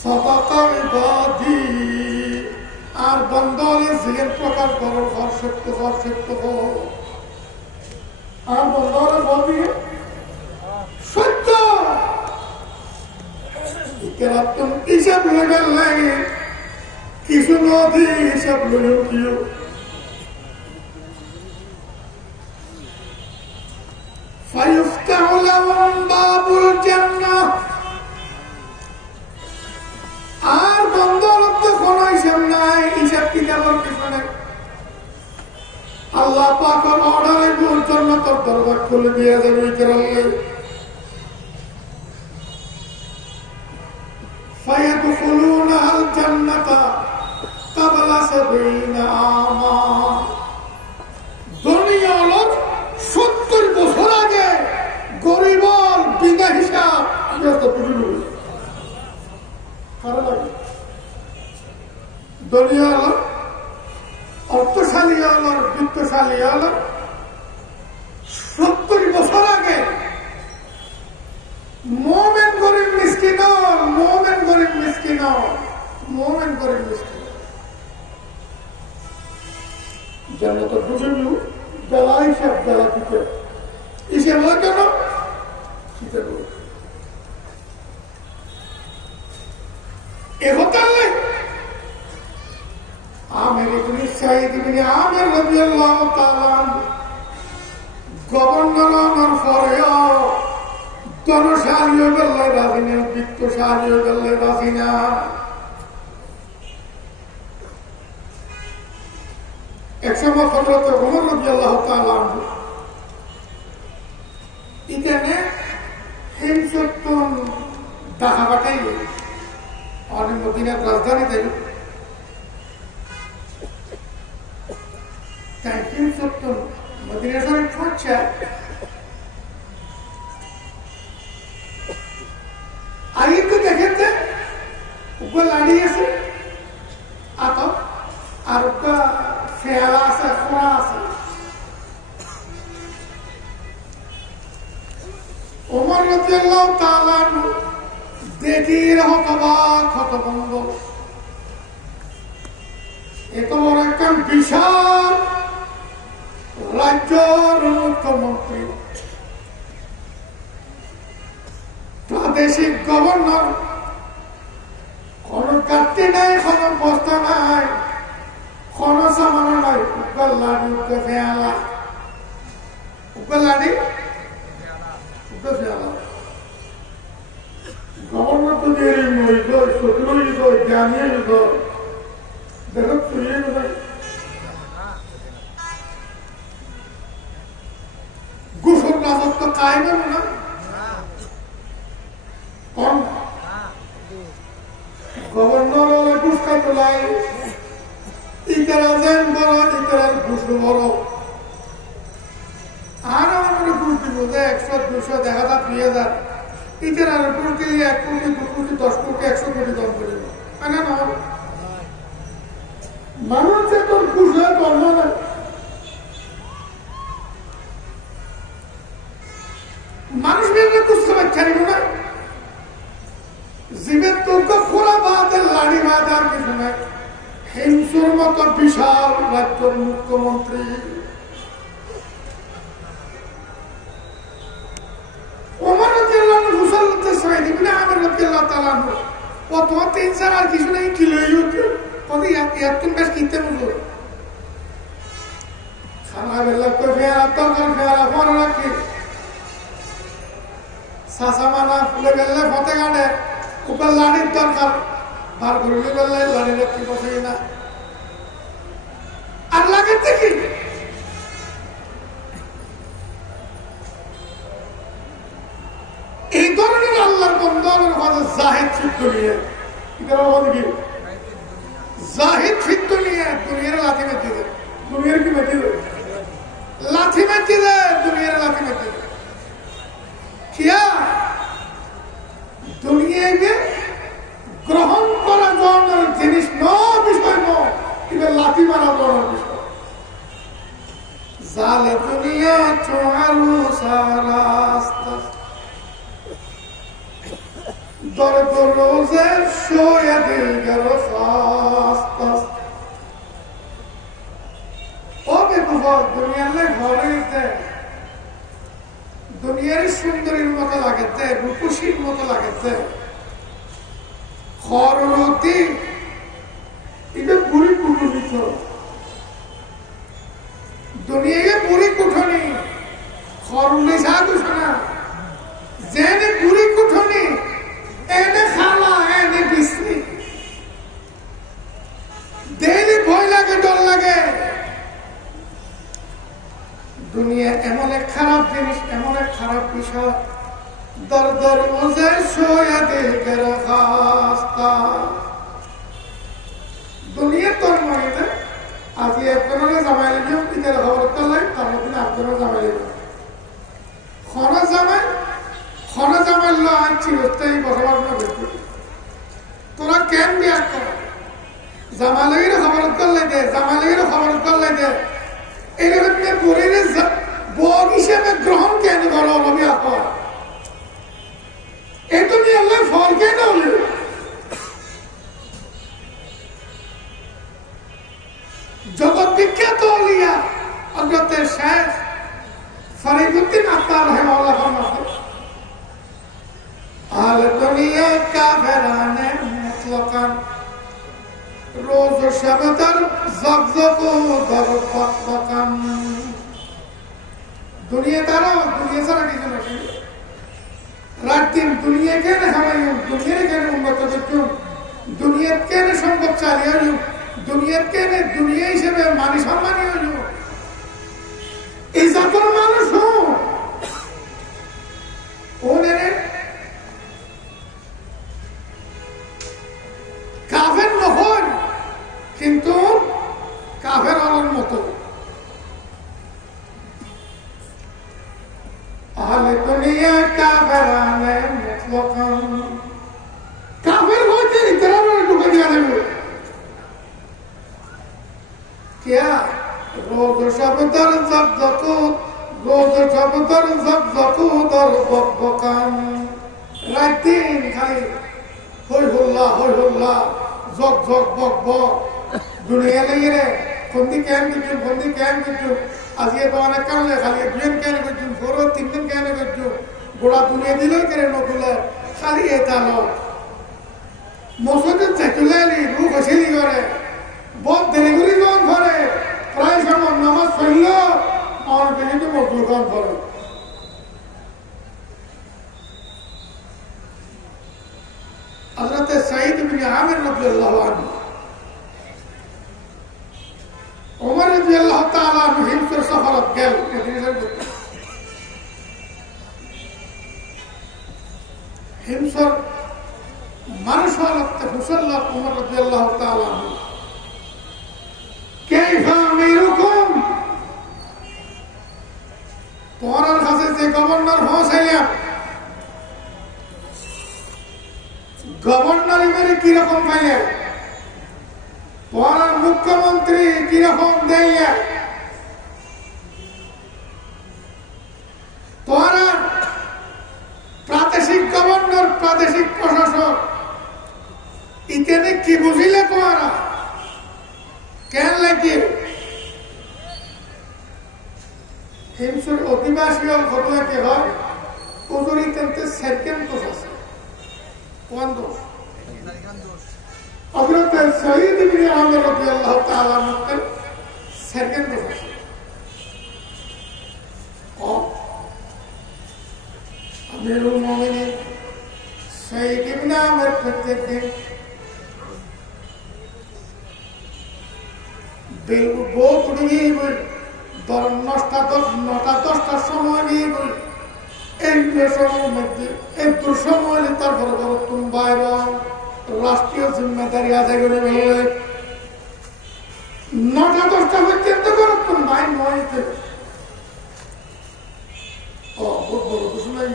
সাদাকা ইবাদি আর বন্দরে জিগের প্রকাশ করো ঘর সত্য আর বন্দরে বলবি সত্য কেরাতন হিসাব লেগেল লাগে কিছু নদী হিসাব লেগেও কিও فيفتح لهم باب الجنة আর বন্দরত কোন হিসাব নাই হিসাব কিতাবের পিছনে আল্লাহ পাকের অর্ডারে জান্নাতের দরজা খুলে দিয়ে যাবে কেরালে فيدخلون الجنة قبل 70 عاما দুনিয়ার লোক 70 বছর আগে গরিবর বিনা হিসাব দুনিয়ার লোক অর্থশালী হলার বিত্তশালী হলার 70 বছর আগে মোমেন গরিব মিসকিন জান্নাত বুঝিল বেলা হিসাব বেলা দিতে হিসেব হয় কেন এ হতাল নেই আমের ইবনে সাঈদ ইবনে আমির রাদিয়াল্লাহু তাআলা গভর্নর হওয়ার পরেও ধনশালী হয়ে গেলে রাজি না বিত্তশালী হয়ে গেলে রাজি না একসময় হযরত ওমর রাদিয়াল্লাহু তাআলা এখানে হিমসত্তন ঢাকা পাঠাইল অনেক মদিনার রাজধানীতে তাই হিমসত্তন মদিনা শরীফ পৌঁছে আগে তো দেখেছে উপর দাঁড়িয়েছে আতপ আর ওটা ফেলা আছে খোঁড়া আছে ওমর রাদিয়াল্লাহু তাআলা দেখি হতবাক হতভম্ব এত বড় একটা বিশাল রাজ্যের মুখ্যমন্ত্রী প্রাদেশিক গভর্নর কোন কাটতে নাই কোন বস্তা নাই কোন সামানো নাই উপর লাড়ি উপরে ফেলা উপর লাড়ি উপরে ফেলা গভর্নর তো দেরি হইল সত্যি হইল জ্ঞানী হইল দেখো তুই গুসল নাজক তো কায় না গভর্নর ঘুষকা তোলাই ইতারা যেন বড় ইতারার ঘুষ বড় আর আমাদের ঘুষ দিব 100 200 1000 2000 ইতারার উপর দিলে 1 কোটি 2 কোটি 10 কোটি 100 কোটি দাম করিব মানে না মানুষের তোর ঘুষ হয় কর্ম না মানুষ মেয়েরা ঘুষ খাবার ছাড়িব না জীবের তোকে খোলা বাদের লাড়ি বাঁধার কিছু নাই হিংসুর মতো বিশাল রাজ্যের মুখ্যমন্ত্রী ওমর রাদিয়াল্লাহু মুসাল্লাতে সাইদ ইবনে আমির রাদিয়াল্লাহু তাআলা কত 3-4 আর কিছু নাই কি লইও কত এতন বেশ কিতে মুলো খানা বেলা কো ফেরা তো কর ফেরা ফোন রাখি সাসামানা ফুলে গেলে ফতে গাড়ে উপর লাড়ির দরকার বার করলে বললে লাড়ি রাখতে বসে না আর লাগে কি আমাদের জাহিদ ফির দুনিয়া এটার আমাদের কি জাহিদ ফির দুনিয়া দুনিয়ার লাথি মেচে দেয় দুনিয়ার কি মেচে দেয় লাথি মেচে দেয় দুনিয়ার লাথি মেচে দেয় কিয়া দুনিয়াকে গ্রহণ করা ধরনের জিনিস বিষয় নয় এটা লাথি মারা ধরনের বিষয় জালে দুনিয়া চোয়ারু সারাস্তা দর্দ রোজে শোয়া দিল গেল আস্তে ও বেকুফর দুনিয়ার ঘরে দুনিয়ার সুন্দরীর মতো লাগেছে রূপসীর মতো লাগেছে খরতি এটা বুড়ি কুটুনি তো দুনিয়াকে বুড়ি কুঠনি খরুলি সাধু শোনা জেনে বুড়ি কুঠনি এনে খালা এনে বিশ্রী দেরি ভয় লাগে ডর লাগে দুনিয়া এমন এক খারাপ জিনিস এমন এক খারাপ বিষয় দর দর ওজে শোয়া দিল গেল খাস্তা দুনিয়ার তোর মনে আজকে একজনের জামাই লিখেও ঈদের খবর করলে তার মধ্যে একজনের জামাই লিখে খরা জামাই লো আজ চিরস্থায়ী বসবাস না বেশি তোরা কেন বিয়ার কর জামালের খবর করলে দে জামালের খবর করলে দে এরকম পরিবেশ বগ হিসেবে গ্রহণ কেন করো বিয়া কর এই তো নিয়ে আল্লাহ ফল কেন হলে জগৎ বিখ্যাত অলিয়া হযরতের শেখ ফরিদউদ্দিন আত্মার রাহিমাহুল্লাহ ফরমাতে আল দুনিয়া কাফেরানে মুতলাকান রোজ শব দর জগজগ দর বকবকান দুনিয়া তারা দুনিয়া ছাড়া কিছু না রাত দিন দুনিয়া কেন হামাই দুনিয়া কেন উন্নত করছুন দুনিয়া কেন সম্পদ চালিয়ে দুনিয়ার কেনে দুনিয়া হিসেবে মানি সম্মানী হইল এই জাতের মানুষ কাফের নহন কিন্তু কাফের আলোর মতো আহলে দুনিয়া কাফেরানে মুতলাকান কাফের হইতে ইতরারে ঢুকে দিয়া দেবে क्या रोज शब दर ज़क़ रोज शब दर ज़क़ दर बकबकान रात दिन खाली হই হল্লা জগ জগ বক বক দুনিয়া লাগে রে ফন্দি কেন কিছু আজকে তো অনেক কারণে খালি দুজন কেন কিছু ফোরো তিনজন কেন কিছু গোড়া দুনিয়া দিলেই কেন নকুলে খালি এতালো মসজিদ চাইতুলে রূপ হাসিলি করে बहुत देरी कौन करे प्राय समय नमाज पढ़ और कहीं तो मजदूर कौन करे हजरत सईद बिन आमिर रज़ियल्लाहु अन्हु उमर रज़ियल्लाहु ताला अन्हु हिमसर सफरत गेल हिमसर মানুষ হলতে মুসাল্লাহ উমর রাদিয়াল্লাহু তাআলা আনহু কেইফা আমিরুকুম তোমার কাছে যে গভর্নর পৌঁছাইলেন গভর্নর এবারে কিরকম পাইলেন তোমার মুখ্যমন্ত্রী কিরকম দেইলেন তোমার প্রাদেশিক গভর্নর প্রাদেশিক প্রশাসক ইতেনে কি বুঝিলে তোমারা কেন লাগে হিমসুর অধিবাসী ঘটনা কে হয় ওজুরি কিন্তু সেকেন্ড দোষ আছে কোন দোষ হযরত সঈদ ইবনে আমির রাদিয়াল্লাহু তাআলা আনহু সেকেন্ড দোষ আছে ও আমিরুল মুমিনিন সঈদ ইবনে আমির প্রত্যেক দিন বহুত উঠে গিয়ে নটা 10টার সময় নিয়ে বলি এই সময়ের মধ্যে এই দুঃসময় তারপরে তুমি বাইরে রাষ্ট্রীয় জিম্মেদারি আদায় করে ফেললে 9টা 10টা পর্যন্ত করো তুমি বাইর নয় বহুত বড় তো শোনাই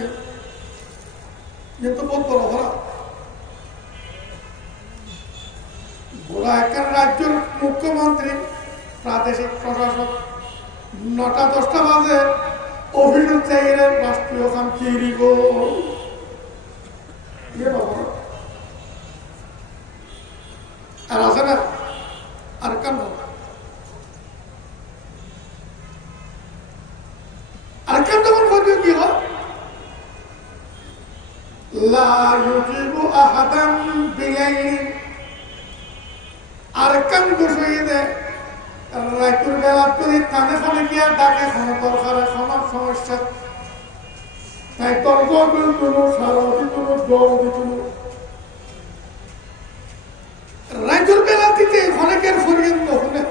কিন্তু বহুত বড় খারাপ গোড়া একটা রাজ্যের মুখ্যমন্ত্রী প্রাদেশিক প্রশাসক 9টা 10টা বাজে অভিযোগ চাইলে রাষ্ট্রীয় কাম চিরিব আর আছে না আর কাম আর কাম তখন বলবে কি হয় লা ইউজিবু আহাদান বিলাইলি আর কাম বসিয়ে দেয় রাইতুর বেলা করে কানে ফোনে কি আর ডাকে কোনো দরকার সমাজ সমস্যা তাই তর্ক দিতুন সারা দিতুন জল দিতুন রাইতুর বেলা দিতে অনেকের ফরিয়াদ শুনে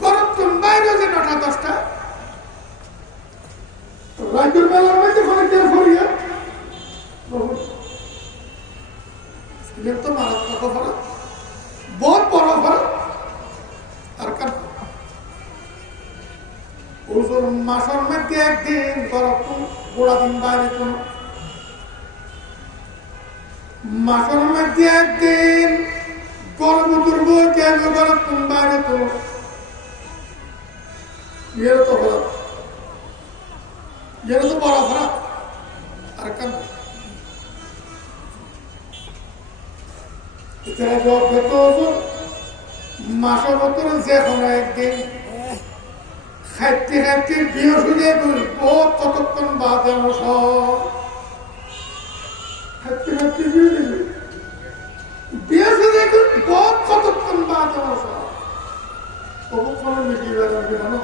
গরম তুন বাইরে যে 9টা 10টা রাইতুর বেলা মধ্যে অনেকের ফরিয়াদ তো মারাত্মক ফরক बहुत बड़ा फर्क और कर उस मासर में एक दिन बरफ पूरा दिन बाहर तुम मासर में एक दिन गरम तुरबो क्या जो बरफ तुम बाहर तुम ये तो बड़ा फर्क और कर इतना जॉब करते हो माशा बतौर से होना एक दिन खाते खाते बियर हो जाए बहुत कतकन बात है माशा खाते खाते बियर हो जाए बहुत कतकन बात है माशा वो कौन मिर्गी बैरन के मानो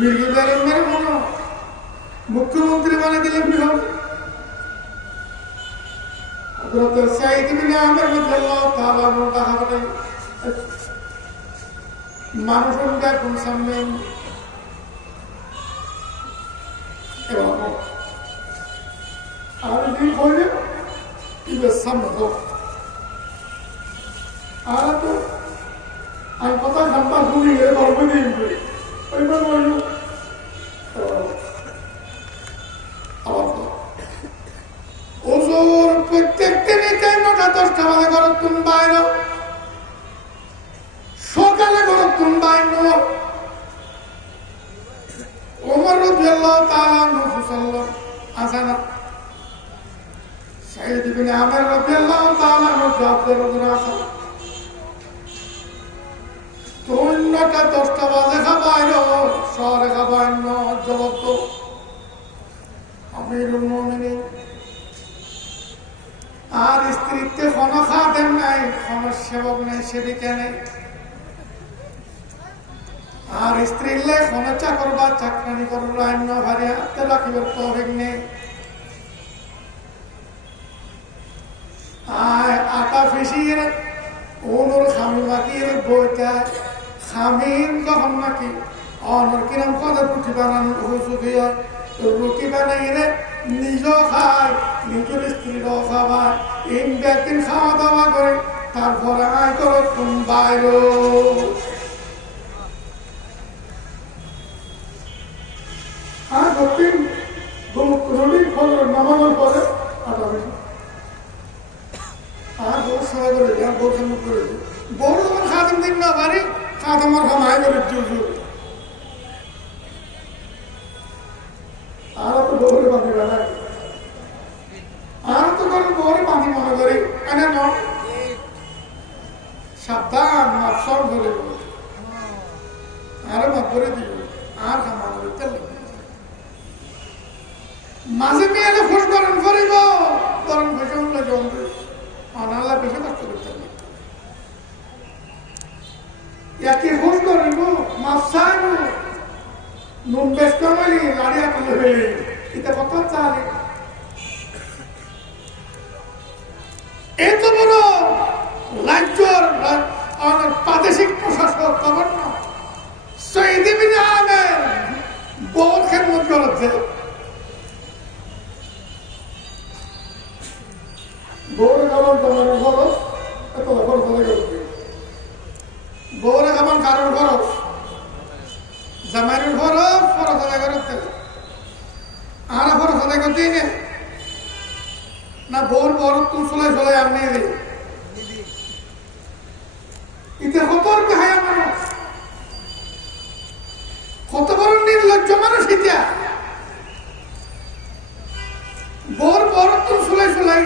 मिर्गी बैरन मेरे मानो मुख्यमंत्री बने दिले बिहार हज़रत सईद बिन आमिर রাদিয়াল্লাহু তাআলা আনহু করেন মানুষের কোন সামনে এবং আর কি কইলে ইবে সামনে তো আর তো আমি কথা জানবা শুনি এর বলবো দিন ওই বলবো ওজোর প্রত্যেকটা নেতাই 9টা 10টা বাজে ঘর তুমি বাইরে সকালে ঘর তুমি বাইরে ওমর রাদিয়াল্লাহু তাআলা আনহু সাল্লাল্লাহু আসানা সাইয়্যিদ ইবনে আমির রাদিয়াল্লাহু তাআলা আনহু জবাব দেন আসা তো 9টা 10টা বাজে বাইরে শহরে বাইরে জবাব তো আমিরুল মুমিনিন আর স্ত্রীতে কোনো খাদেম নাই কোনো সেবক নেই সেবিকা নেই আর স্ত্রীর লে কোনো চাকর বা চাকরানি করল রান্না ভারিয়া তে রাখিবার তৌফিক নেই আটা ফিসিয়ে ওনর খামি মাকির বইটা খামির যখন নাকি অনর কিরম কদর পুঁটি বানানো হুজুগিয়া রুটি বানাইলে নিজেও খায় নিজের স্ত্রীরাও খাবার এই ব্যক্তির খাওয়া দাওয়া করে তারপরে আয় করো তুমি বাইরে আর দক্ষিণ রুটি নামানোর পরে আটা বেশি আর বহু সময় করে আর বহু সময় করে বড় যখন খাদিম দিন না পারি খাদামার খামায় করে জুজু আর তো বড় বাঁধি বেলা আর তো করে বড় বাঁধি মনে করি কেন ন সাবধান মাপসর ধরে আরে মাপ করে দিব আর খামা করে তেল মাঝে মেয়েলে খোঁজ করেন করিব তরণ ভেসে উঠলে জমবে অনাল্লা বেশি কষ্ট করতে হবে একই খোঁজ করিব মাপ চাইব নুন বেশ কমালি লাড়িয়া তুলে ফেলে এটা কত চালে এত বড় রাজ্যের প্রাদেশিক প্রশাসক গভর্নর সঈদ ইবনে আমির বউরে খাবার কারোর খরচ জামাইয়ের খরচ খরচ আদায় করতে আর খরচ আদায় করতেই না বউর বড় তুই চলাই চলাই আপনি ইতে কত বেহায়া মানুষ কত বড় নির্লজ্জ মানুষ ইতিয়া বউর বড় তুই চলাই চলাই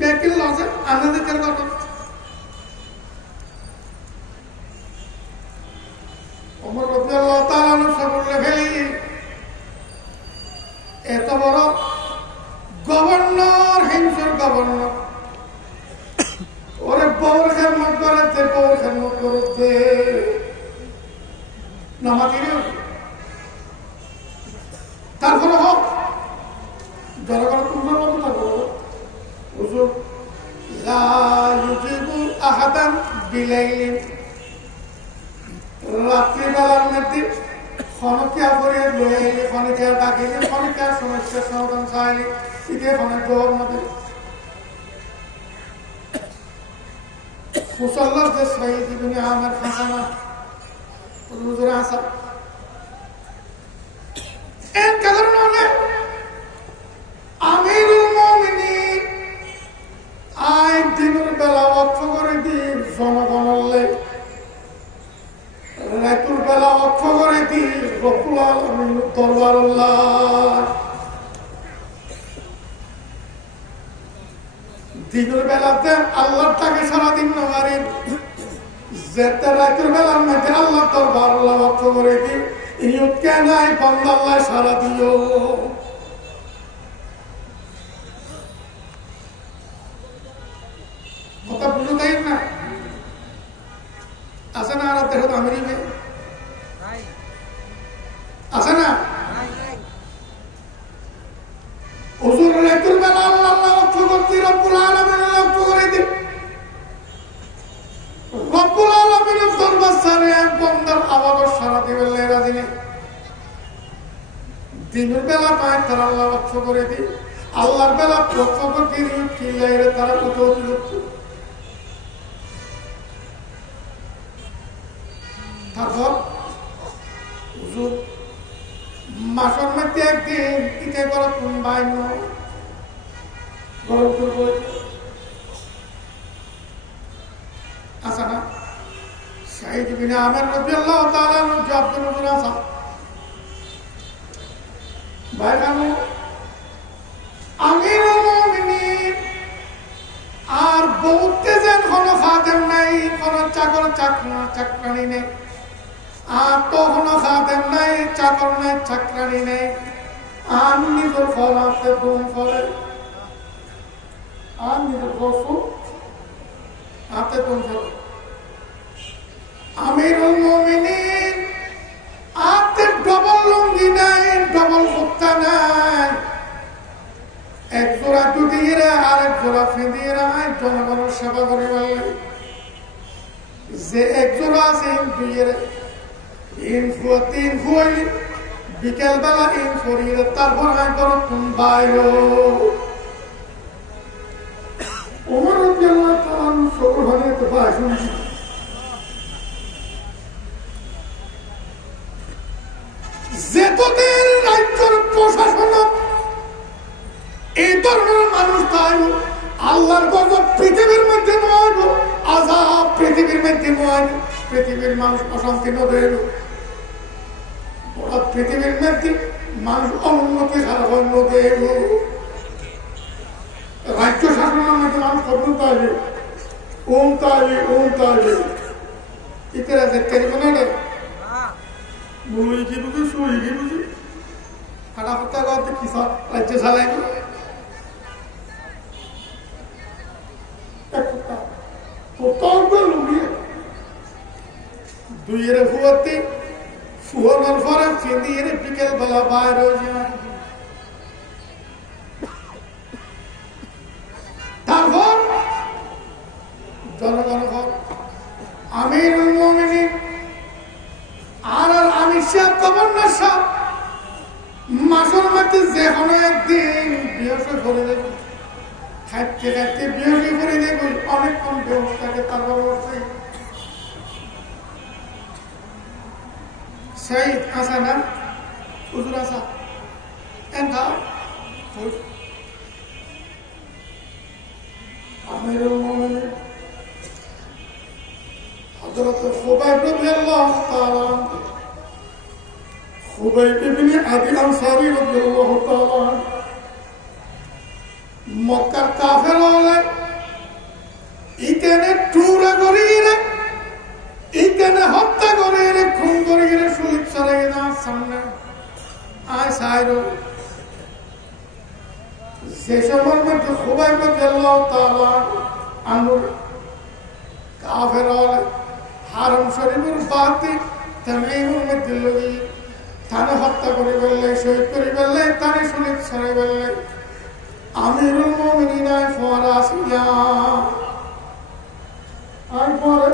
ব্যাকিল লসে আনন্দের কথা ওমর রাদিয়াল্লাহু তাআলা সামনে ফেলি এত বড় গভর্নর হিংসর গভর্নর ওরে বউর খেদমত করতে বউর খেদমত করতে নামাজিরে তারপরে হোক জনগণ তোমার মতো থাকবো হুজুর লা ইউজিবু আহাদান বিলাইলিন রাত্রিবেলার মধ্যে খনকিয়া করে লয়ে খনকিয়া ডাকিলে খনকিয়ার সমস্যার সমাধান চাইলে ইতিহাস অনেক জবাব মধ্যে মুসল্লার যে শহীদ ইবনে আমের হাসানা হুজুরে আসা এর কারণ হলে আমিরুল মুমিনিন আয় দিনের বেলা অক্ষ করে দিন জনগণলে রাতুর বেলা অক্ষ করে দিন রব্বুল আলামিন দরবারুল্লাহ দিনের বেলাতে আল্লাহর তাকে সারাদিন নামারি যেতে রাতের বেলার মধ্যে আল্লাহ দরবারুল্লাহ অক্ষ করে দিন ইউত কেন বান্দাল্লাহ সারা দিও কথা বুঝো তাই না আছে না আর দেখো তো আমি আছে না হুজুর রাতের বেলা আল্লাহ লক্ষ করতে রব্বুল আলামিন লক্ষ করে দিন রব্বুল আলামিনের দরবার সারে এক বান্দার আওয়াজ সারা দিবেন রাজি নেই দিনের বেলা পায় তারা আল্লাহ লক্ষ করে দিন আল্লাহর বেলা লক্ষ করতে কিল্লাইরে তারা কত অতিরিক্ত তারপর হুজুর মাসের মধ্যে একদিন ইকে করে কোন বাইন গরম করবো আসা না শহীদ ইবনে আমের রাদিয়াল্লাহু তাআলা আব্দুল নজর আসা বাইরানো আমিরুল মুমিনিন আর বহুতে যেন কোনো খাদেম নাই কোনো চাকর চাকরানি নেই আর তো কোনো খাদেম নাই চাকর নাই চাকরানি নেই আর নিজের ফল আসতে গুম ফলে আর নিজের পশু হাতে গুম ফলে আমিরুল মুমিনিন হাতে ডবল লুঙ্গি নাই ডবল কুত্তা নাই এক জোড়া দুদিয়ে আর এক জোড়া ফেঁদিয়ে জনগণের সেবা করে বললেন যে এক জোড়া আছে তিন ফুয়াইলি বিকেল বেলা ইন ফরিয়ে তারপর আয় করো কোন বাইর ওমর রাদিয়াল্লাহু তাআলা সবর হলে তো ভাষণ যেতদিন রাজ্যের প্রশাসন এই ধরনের মানুষ তাই আল্লাহর গজব পৃথিবীর মধ্যে নয় আযাব পৃথিবীর মধ্যে নয় পৃথিবীর মানুষ অশান্তি নয় পৃথিবীর মধ্যে মানুষ অনুন্নতি সারা নদী রাজ্য শাসনের মধ্যে মানুষ কখন তাইবে তাইবে ইতিরা দেখতে না মুই কি বুঝি শুই কি বুঝি খাটা ফুটা করতে কি সব রাজ্য চালাইব দুইয়ের ফুয়াতে ফুয়ানোর পরে ফেঁদিয়ে বিকেল বেলা বাইর হয়ে যায় তারপর জনগণ আমিরুল মুমিনিন আর আমির সাহেব গভর্নর সাহেব মাসের মধ্যে যে কোনো একদিন বিহসে করে দেবে খাইতে খাইতে বিহসে করে দেবে অনেকক্ষণ ব্যবস্থাকে তারপর Said Asana, Uzurasa, and how? Amirul Mu'minin, Hazrat Khubayb radiyallahu ta'ala, Khubayb ibn Adi Ansari radiyallahu ta'ala, Makkar kafir hole, itene tura gorire, itene hotta gorire, khun gorire, shulip sarayna samne, ay sairo. সে সময়ের মধ্যে খুবাইব রাদিয়াল্লাহু তাআলা আনহু কাফের হলে harm শরীফের বাতি তামিমের মধ্যে লগি তানে হত্যা করে ফেললে শহীদ করে ফেললে তানে শরীফ ছড়াই ফেললে আমিরুল মুমিনিন ফরা আসিয়া আর পরে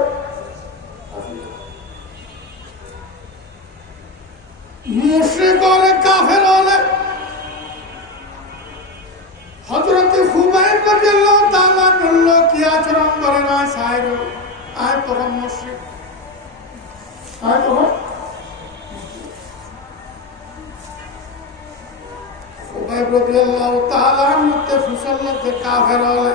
মুশরিক হলে কাফের হলে হযরত খুবাইব রাদিয়াল্লাহু তাআলা বলল কি আচরণ করে না সাইরো আয় তখন মুশরিক আয় তখন খুবাইব রাদিয়াল্লাহু তাআলা মতে ফুসল্লাতে কাফের হলে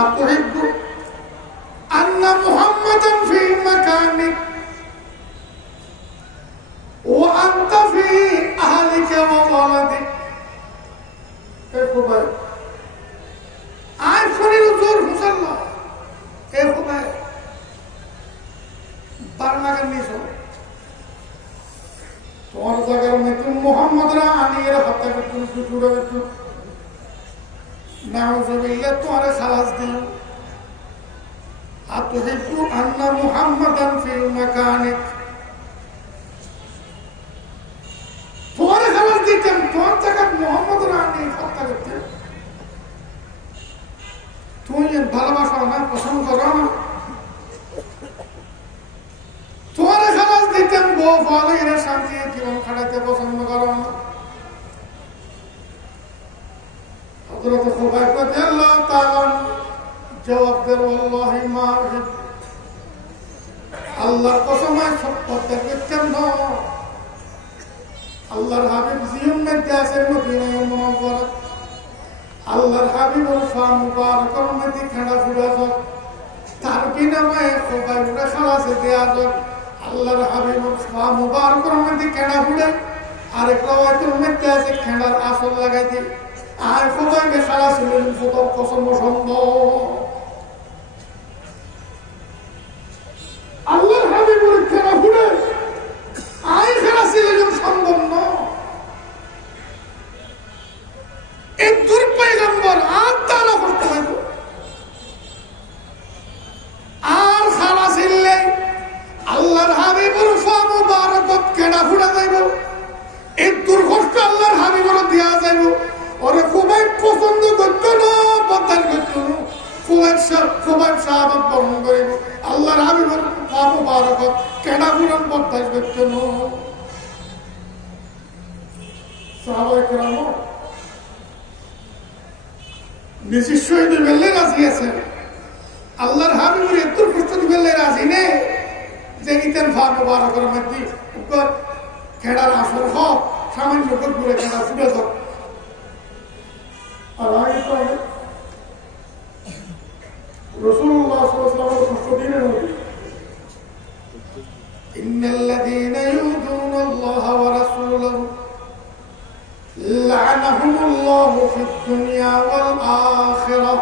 আতুহিব্বু আন্না মুহাম্মাদান ফি মাকানিক وأنت في أهلك وولدك إيه خبر عارفني الزور مسلا إيه خبر بارنا كني سو توار دعار متن محمد را آني ير حتى كتن سجود كتن نعوذ بالله توار خلاص دين أتحب أن محمدا في مكانك তোমার খবর দিতেন তোমার জায়গা মোহাম্মদ রানী হত্যা করতে তুমি ভালোবাসো না পছন্দ করো না তোমার খবর দিতেন বউ ফলে এর শান্তি জীবন কাটাতে পছন্দ করো না হযরত খুবাইব রাদিয়াল্লাহু তাআলা জবাব দেন ওয়াল্লাহি মা আল্লাহর কসম আমি সত্য করতেন না আল্লাহর হাবিব জিয়ুম মধ্যে আছেন মদিনায় মুনাওয়ারা আল্লাহর হাবিবুর ফা মুবারকর মধ্যে খাড়া ফুড়া যাক তার বিনাময়ে খুবাইবরে খালাসে দেয়া যাক আল্লাহর হাবিবুর ফা মুবারকর মধ্যে খাড়া ফুড়ে আরেক রাওয়ায়াতের মধ্যে আছে খাড়ার আসল লাগাই দি আর খুবাইবে খালাস হলেন ফুতর কসম সম্ভব আল্লাহর হাবিবুর খাড়া ফুড়ে আয় খালাস হলেন সম্ভব না এই দুর্পয়গম্বর আর তারা করতে হইব আর খালাস হইলে আল্লাহর হাবিবুর ফা মুবারকত কেডা ফুড়া যাইব এই দুর্কষ্ট আল্লাহর হাবিবুর দেয়া যাইব ওরে খুবই পছন্দ করত না বদার করত না খুবই সাহাবত বরণ করিব আল্লাহর হাবিবুর ফা মুবারকত কেডা ফুড়ান বদার করত না সাহাবায়ে কেরাম নিজে শহীদ বেলে রাজি আছেন আল্লাহর হাবিবুর এত প্রস্তুত বেলে রাজি নেই যে ইতেন ফা মুবারকের মধ্যে উপর খেড়ার আসর হোক সামান্য উপর ঘুরে খেড়া ফুটে যাক আর আগে তো রাসূলুল্লাহ সাল্লাল্লাহু আলাইহি ওয়াসাল্লাম কষ্ট দিলেন ইন্নাল্লাযীনা ইউযুনা আল্লাহ ওয়া রাসূলাহু لعنهم الله في الدنيا والآخرة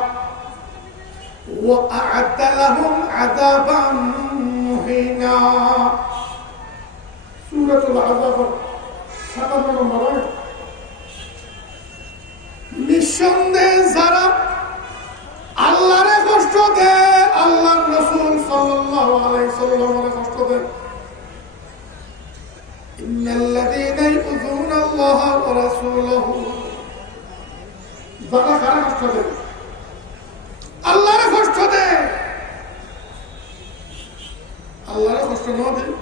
وأعد لهم عذابا مهينا سورة العذاب সাতান্ন নম্বর নিঃসন্দেহে যারা আল্লাহরে কষ্ট দেয় আল্লাহর রাসূল সাল্লাল্লাহু আলাইহি সাল্লামের কষ্ট দেয় ইন্নাল্লাযীনা ইউযুনা আল্লাহ ওয়া রাসূলাহু যারা কারা কষ্ট দেয় আল্লাহরে কষ্ট দেয় আল্লাহরে কষ্ট না দেয়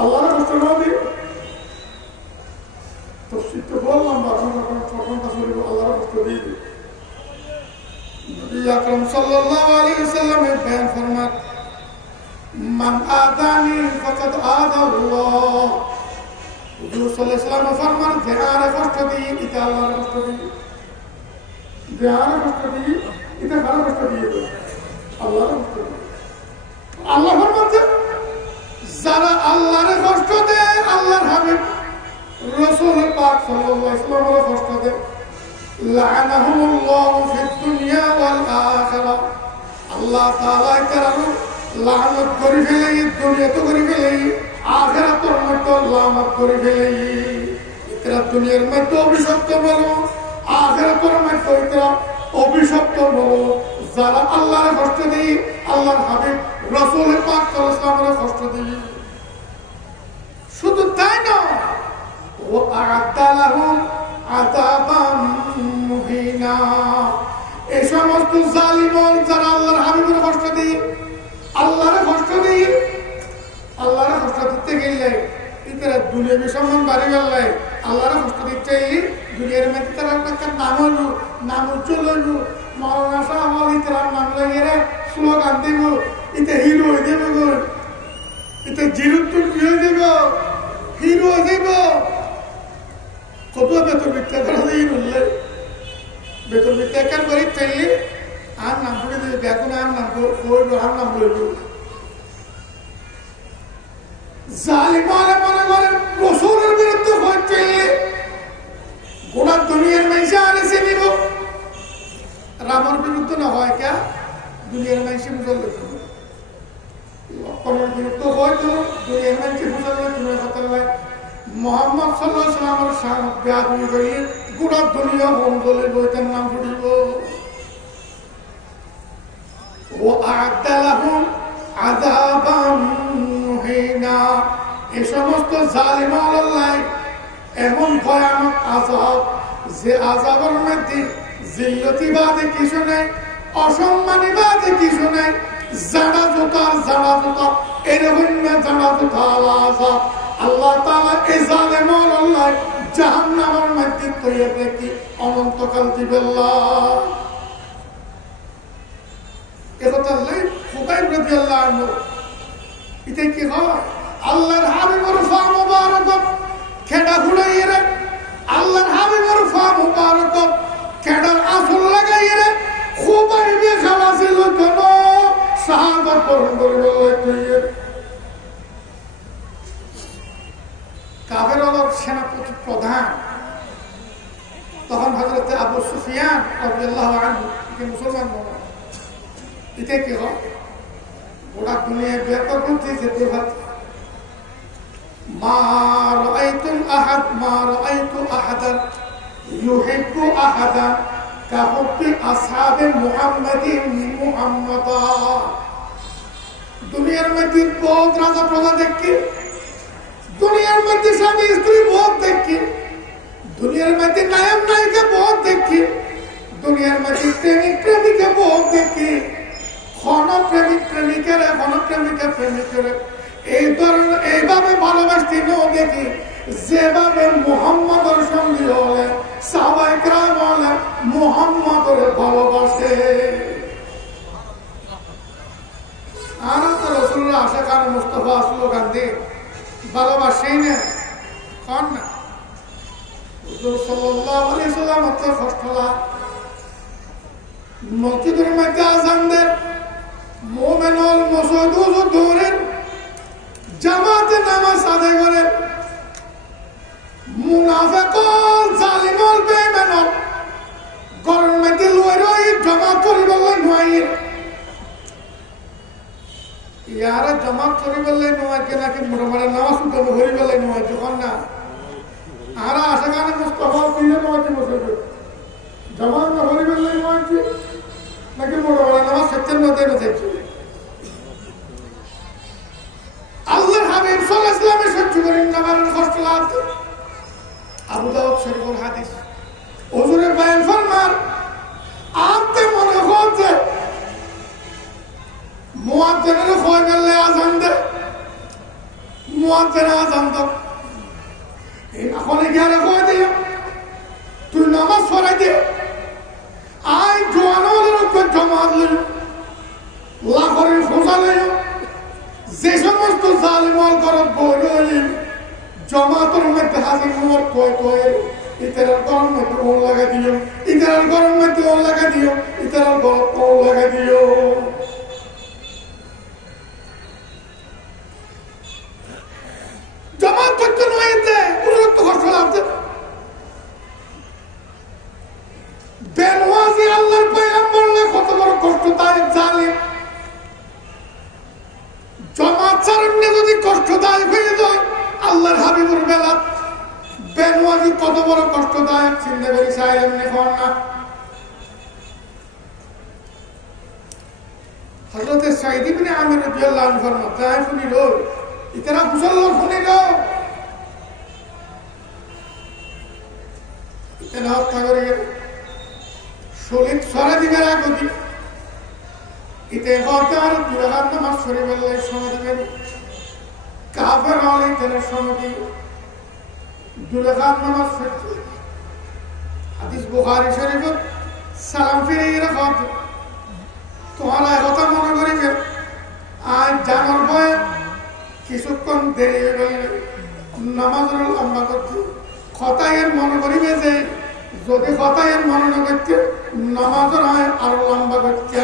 আল্লাহরে কষ্ট না দেয় তো বললাম বা যখন ছোটটা চলিব আল্লাহরে কষ্ট দিয়ে দিই रसूल अकरम सल्लल्लाहु अलैहि वसल्लम ने बयान फरमाया मन आदानी फकद आदा अल्लाह हुजूर सल्लल्लाहु अलैहि वसल्लम फरमान ध्यान कष्ट दी इता अल्लाह कष्ट दी ध्यान कष्ट दी इता खाना कष्ट दी अल्लाह कष्ट दी আল্লাহ ফরমাচ্ছে যারা আল্লাহর কষ্ট দেয় আল্লাহর হাবিব রাসূল পাক সাল্লাল্লাহু আলাইহি ওয়াসাল্লামের কষ্ট দেয় লাআনাহুমুল্লাহু ফিদ দুনিয়া ওয়াল আখিরাহ আল্লাহ তাআলা কেরাম লানত করে ফেলে দুনিয়াতে করে ফেলে আখিরাতের মধ্যে লানত করে ফেলে ইকরা দুনিয়ার মধ্যে অভিশপ্ত বলো আখিরাতের মধ্যে ইকরা অভিশপ্ত বলো যারা আল্লাহর কষ্ট দেয় আল্লাহর হাবিব রাসূল পাক সাল্লাল্লাহু আলাইহি ওয়াসাল্লামের কষ্ট দেয় শুধু তাই না ও আ'আদ্দা লাহুম আযাবান মুহিনা এই সমস্ত জালিমন যারা আল্লাহর হাবিবের কষ্ট দেয় আল্লাহর কষ্ট দেয় আল্লাহর কষ্ট দিতে গেলে ইতরা দুনিয়াবি সম্মান বাড়ি গেলে আল্লাহর কষ্ট দিতে দুনিয়ার মধ্যে তারা একটা নাম হলো নাম চলে হলো মৌলানা সাহেব ইতরা নাম লাগিয়ে স্লোগান দিব ইতে হিরো হয়ে যাবে গো ইতে জিরুত্তুর কি হয়ে যাবে হিরো হয়ে যাবে কত বেতন বিক্রি করা যায় হিরোলে বেতন বিক্রি কার করি চাইলে আর নাম করে দেবে দেখুন আর নাম করবো আর নাম বলবো জালিমালে মনে করেন রাসূলের বিরুদ্ধে ভোট চাইলে গোটা দুনিয়ার মানুষ আনেছে নিব রামের বিরুদ্ধে না হয় কে দুনিয়ার মানুষের মুসল্লি লক্ষণের বিরুদ্ধে হয়তো দুনিয়ার মানুষের মুসল্লি দুনিয়ার কথা নয় মোহাম্মদ সাল্লাল্লাহু আলাইহি ওয়াসাল্লামের শানত বেয়াদবি করি গোটা দুনিয়া মঙ্গলে বইতের নাম ফুটিব ও আ'আদ্দা লাহুম আযাবান মুহিনা এই সমস্ত জালিমান আল্লাহ এমন ভয়ানক আযাব যে আযাবের মধ্যে জিল্লতিবাদে কিছু নেই অসম্মানিবাদে কিছু নেই জানা জোতা এরকম জানা জোতা আযাব আল্লাহ তাআলা এই জালিমান আল্লাহ জাহান্নামের মধ্যে তৈরি রেখে অনন্তকাল দিবেন আল্লাহ কথা হলে খুবাইব রাদিয়াল্লাহু আনহু এটা কি হয় আল্লাহর হাবিবের ফা মুবারক খেডা ঘুরাইয়ে আল্লাহর হাবিবের ফা মুবারক খেডার আসল লাগাইয়ে খুবাইবে খালাসিল কেন শাহাদাত বরণ করবে তুইয়ে কাফেরদের সেনাপতি প্রধান তখন হযরত আবু সুফিয়ান রাদিয়াল্লাহু আনহু কে মুসলমান বলা এটা কি হয় গোটা দুনিয়া ব্যাপক করতে যেতে পারত মা রাআইতু আহাদান ইউহিব্বু আহাদান কাহুব্বি আসহাবে মুহাম্মাদা দুনিয়ার মধ্যে বহুত রাজা প্রজা দেখি দুনিয়ার মধ্যে স্বামী স্ত্রী বহুত দেখি দুনিয়ার মধ্যে নায়ক নায়িকা বহুত দেখি দুনিয়ার মধ্যে প্রেমিক প্রেমিকা বহুত দেখি প্রেমিক প্রেমিকেরা প্রেমিকা প্রেমিকেরা এই ধরনের এইভাবে ভালোবাসতে নেও দেখি যেভাবে মুহাম্মদের সঙ্গী হলে সাহাবায়ে কেরাম হলে মুহাম্মদের ভালোবাসে আর তো রাসূলুল্লাহ আশিকান মুস্তাফা স্লোগান দিয়ে ভালোবাসেই না কন না হুজুর সাল্লাল্লাহু আলাইহি ওয়াসাল্লাম তো কষ্টলা মসজিদের মধ্যে আযান দেন মুমিনুল মুসউদুল দৌড়েন জামাতে নামাজ আদায় করে মুনাফিকুল জালিমুল বেঈমানুল ঘরের মধ্যে লই জামাত করি বললে নয় ইয়ারা জামাত করি বললে নয় কে নাকি মোটামুটি নামাজ তো হরি বললে নয় যখন না আর আশাকানে মুস্তাফা পিলে নয় কি বসে জামাত হরি বললে নয় কি নাকি মোটামুটি নামাজ সত্যের মধ্যে দেখছি আল্লাহর হাবিব সাল্লাল্লাহু আলাইহি ওয়াসাল্লাম সহ্য করেন না মারার কষ্ট লাগতো আবু দাউদ শরীফের হাদিস হুজুরের বয়ান ফরমান আপনি মনে হচ্ছে মুয়াজ্জিনের কয় গেলে আযান দে মুয়াজ্জিন আযান দাও এই এখন গিয়ে কয় দে তুই নামাজ পড়াই দে আয় আয় জোয়ানের উপর জমাত লইল লাহরের খোঁজা লইল যে সমস্ত জালিমল করত বই লইল জমাতের মধ্যে হাজির হওয়ার কয় কয় ইতারার গরম মধ্যে ওর লাগা দিও ইতারার গরম মধ্যে ওর লাগা দিও ইতারার গরম ওর লাগা দিও জমাত করতে নয় পুরুত্ব কষ্ট লাগছে বেনওয়াজি আল্লাহর পয়গম্বরকে কত বড় কষ্টদায়ক জালিম জমাত ছাড়লে যদি কষ্টদায়ক হয়ে যায় আল্লাহর হাবিবুর বেলা বেনওয়াজি কত বড় কষ্টদায়ক চিন্তা করি সাহেব এমনি হন না হযরত সাঈদ ইবনে আমির রাদিয়াল্লাহু আনহু ফরমাতে শুনিল ইতরা মুসল্লাহ শুনিল ইতনা হত্যা করে শহীদ সরা দিবের আগতি ইতে হরকার দুরাহাত নামাজ শরীফ আল্লাহ সময় দিবেন কাফের হলে ইতনা সময় দিবেন দুরাহাত নামাজ শরীফ হাদিস বুখারী শরীফ সালাম ফিরে রাখা তোমারা কথা মনে করিবে আর জানার ভয়ে কিছুক্ষণ দেরি হয়ে গেলে নামাজের লম্বা করতে কথায়ের মনে করিবে যে যদি কথায়ের মনে না করতে নামাজের হয় আরো লম্বা করতে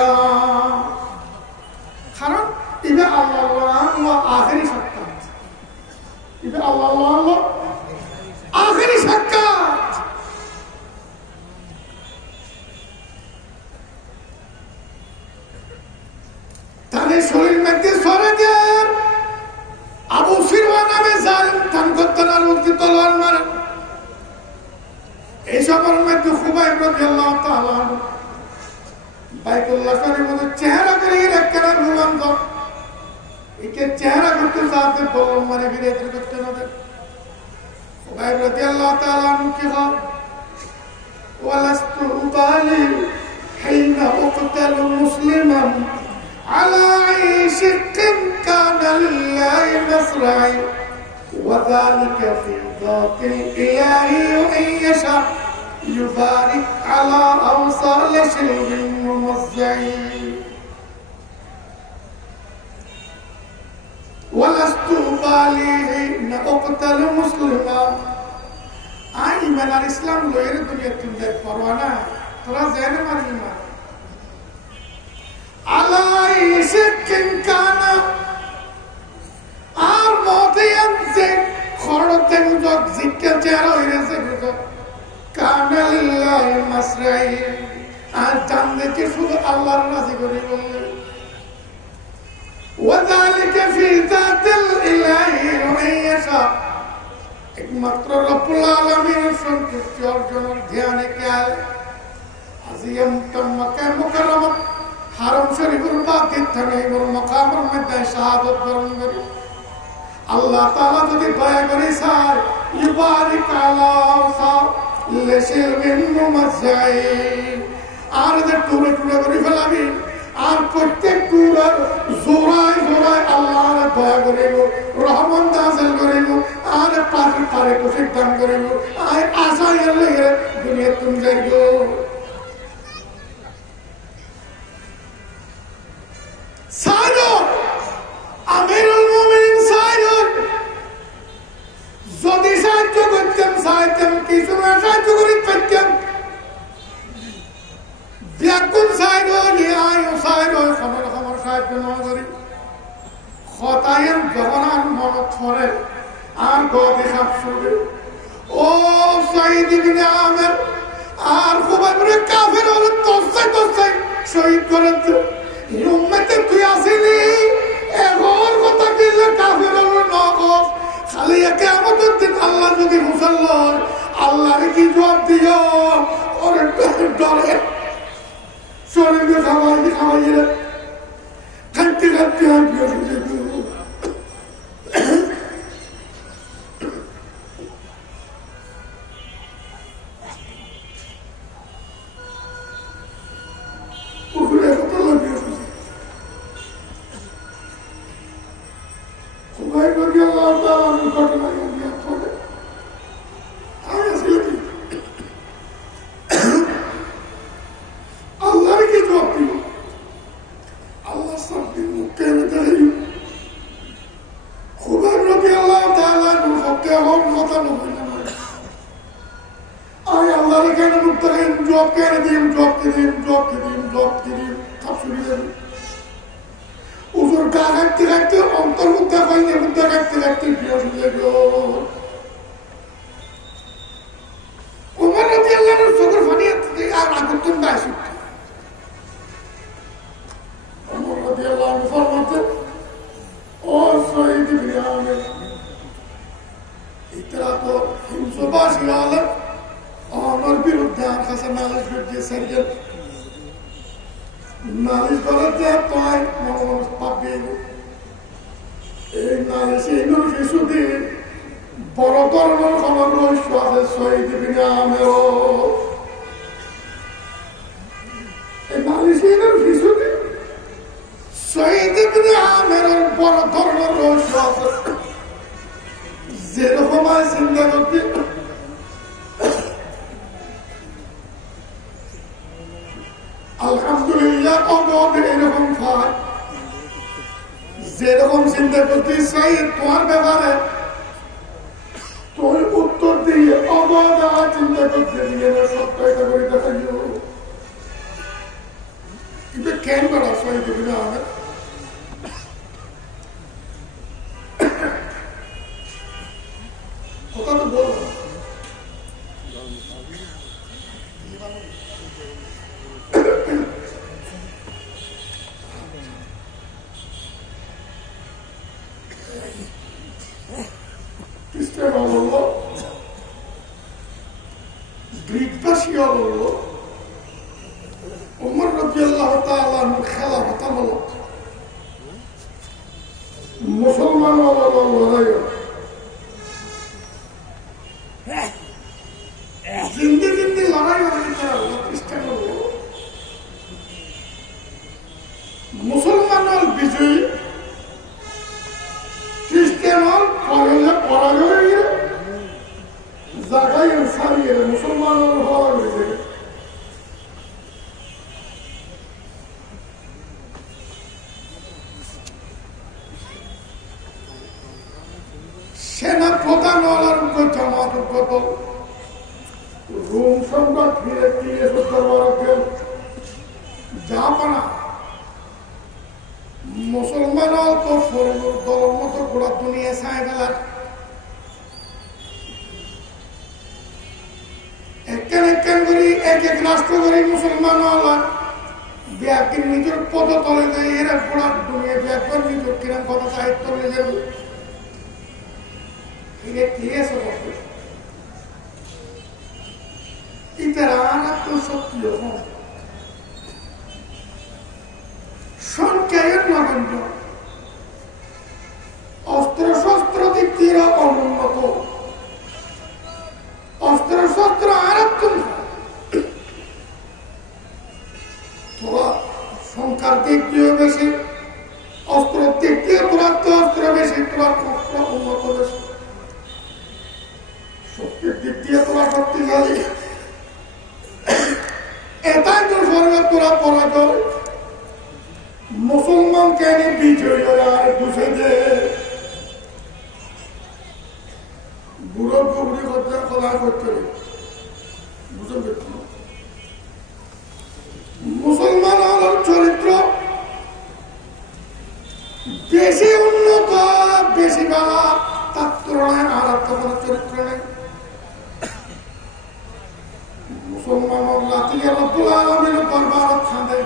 কারণ ইবে আল্লাহ আখেরি সাক্ষাৎ ইবে আল্লাহ আখেরি সাক্ষাৎ তাদের শরীর মধ্যে সরে দেন আবু ফিরওয়া নামে জালিম থান করতেন আর মুক্তি তলোয়ার মারেন এই সবার মধ্যে খুবাইব রাদিয়াল্লাহু তাআলা বাইতুল্লাহ শরীফের মধ্যে চেহারা করে রাখেন আর রুলান্ত একে চেহারা করতে সাথে বলল মানে ফিরে করতে না খুবাইব রাদিয়াল্লাহু তাআলা কি হয় ওয়ালাস্তু উবালি হিনা উকতালু মুসলিমান على أي شق كان لله مصرعي وذلك في ذات الإله وإن يشاء يبارك على أوصال شلب ممزعي ولست أبالي حين أقتل مسلما إيمان الإسلام غير دنيا تنزل فروانا ترى زين من إيمان আলাই শিকিন কানা আর মতেন যে খরতে মুজক জিক্কে চেহারা হইছে মুজক কানালিল্লাহ মাসরাই আর জানতে কি শুধু আল্লাহর রাজি করে বললে ওয়াযালিকা ফি যাতিল ইলাহি ওয়া ইয়াশা একমাত্র রব্বুল আলামিনের সন্তুষ্টি অর্জনের ধ্যানে কাল আজিম তাম্মাকা মুকাররমাত হারম শরীফের বাতিল থানাইবুল মাকামের মধ্যে শাহাদাত বরণ করি আল্লাহ তাআলা যদি দয়া করে স্যার ইবারিক আলা লিশিলবিন মুমাজ্জাই আর যে টুরে টুরে করে ফেলাবি আর প্রত্যেক টুরের জোড়ায় জোড়ায় আল্লাহর দয়া করিব রহমত নাযিল করিব আর পারে পারে তৌফিক দান করিব আর আশা এর দুনিয়া তুমি যাইবো আমিরুল মুমিনিন সাইদুর যদি সাহায্য করতেন সাহায্য কিছু না সাহায্য করি পারতেন ব্যাকুল সাইদুর আয়ু সাইদুর খবর সাহায্য না করি খতায়ের জগনার মন থরে আর গদি খাপ শুরু ও সাইদ ইবনে আমির আর খুবাইবরে কাফের হলে তসাই শহীদ করেন উম্মতে তুই আসিলি এখন কথা কিনলে কাফের হলো নগদ খালি একে আমাদের দিন আল্লাহ যদি মুসল্লন আল্লাহরে কি জবাব দিও ওরে ডরে শরীরে খাওয়াই খাইতে খাইতে কেন মুক্তাকিন জব কেন দিন সব শুরু যাবে উজুর গা কাটতে অন্তর মুদ্রা পাইনি মুদ্রা কাটতে প্রিয় শুনে গেল ওমর রাদিয়াল্লাহু আনহু চোখের পানি আর আগুন দায় শিখতে ওমর রাদিয়াল্লাহু আনহু ফরমাতেন ও শহীদ ইবনে আমির ইতরা তো হিংসবাসী আলেম আমার বিরুদ্ধে আর কাছে নালিশ করছে সার্জেন নালিশ করার যে পায় মানুষ পাবে এই নালিশ এই কিছু দিন বড় ধরনের খবর রহস্য আছে শহীদ ইবনে আমির এই নালিশ এই কিছু দিন শহীদ ইবনে আমির বড় ধরনের রহস্য আছে যেরকম চিন্তা করতে আলহামদুলিল্লাহ অগদ এরকম হয় যেরকম চিন্তা করতে চাই তোমার ব্যাপারে তোর উত্তর দিয়ে অগদ চিন্তা করতে দিয়ে সত্য এটা করে দেখাইও কিন্তু কেন করা সবাই দেবে না হবে কথা তো বলবো খ্রিস্টানরা বলল গ্রিকবাসীও বলল ওমর রাদিয়াল্লাহু তাআলা খেলাফত আমলত মুসলমানরা বলল লড়াই জিন্দি লড়াই খ্রিস্টান মুসলমান বিজয়ী খ্রিস্টান পরাজয় জায়গায় সারিয়ে মুসলমান হওয়া হয়েছে সেনা প্রধান জামাত রোম সম্রাট ফিরে ফিরে জাপানা মুসলমান অল্প দলের মতো গোড়া দুনিয়া ছায় ফেলার একখান করি এক রাষ্ট্র করি মুসলমান ব্যাগের নিজের পদ তলে যায় এরা গোড়া দুনিয়া ব্যাগ নিজের কিরম কথা সাহিত্য নিজের ইতারা সত্যি সংখ্যায় নগণ্য অস্ত্র শস্ত্র দিক দিয়ে অনুন্নত অস্ত্র শস্ত্র আরব তোরা সংখ্যার দিক দিয়ে বেশি অস্ত্র দিক দিয়ে তোরা তো অস্ত্র বেশি তোরা উন্নত বেশি শক্তির দিক দিয়ে তোরা শক্তিশালী এটাই তো সরকার তোরা পরাজয় মুসলমানকে বিজয়ী আর বুঝে যে বুড়ো বুড়ি করতে কথা করতে বুঝতে মুসলমান হল চরিত্র বেশি উন্নত বেশি বালা তার তুলনায় আর কোনো চরিত্র নেই মুসলমান লাতিকে রব্বুল আলামিনের দরবারে খাঁদে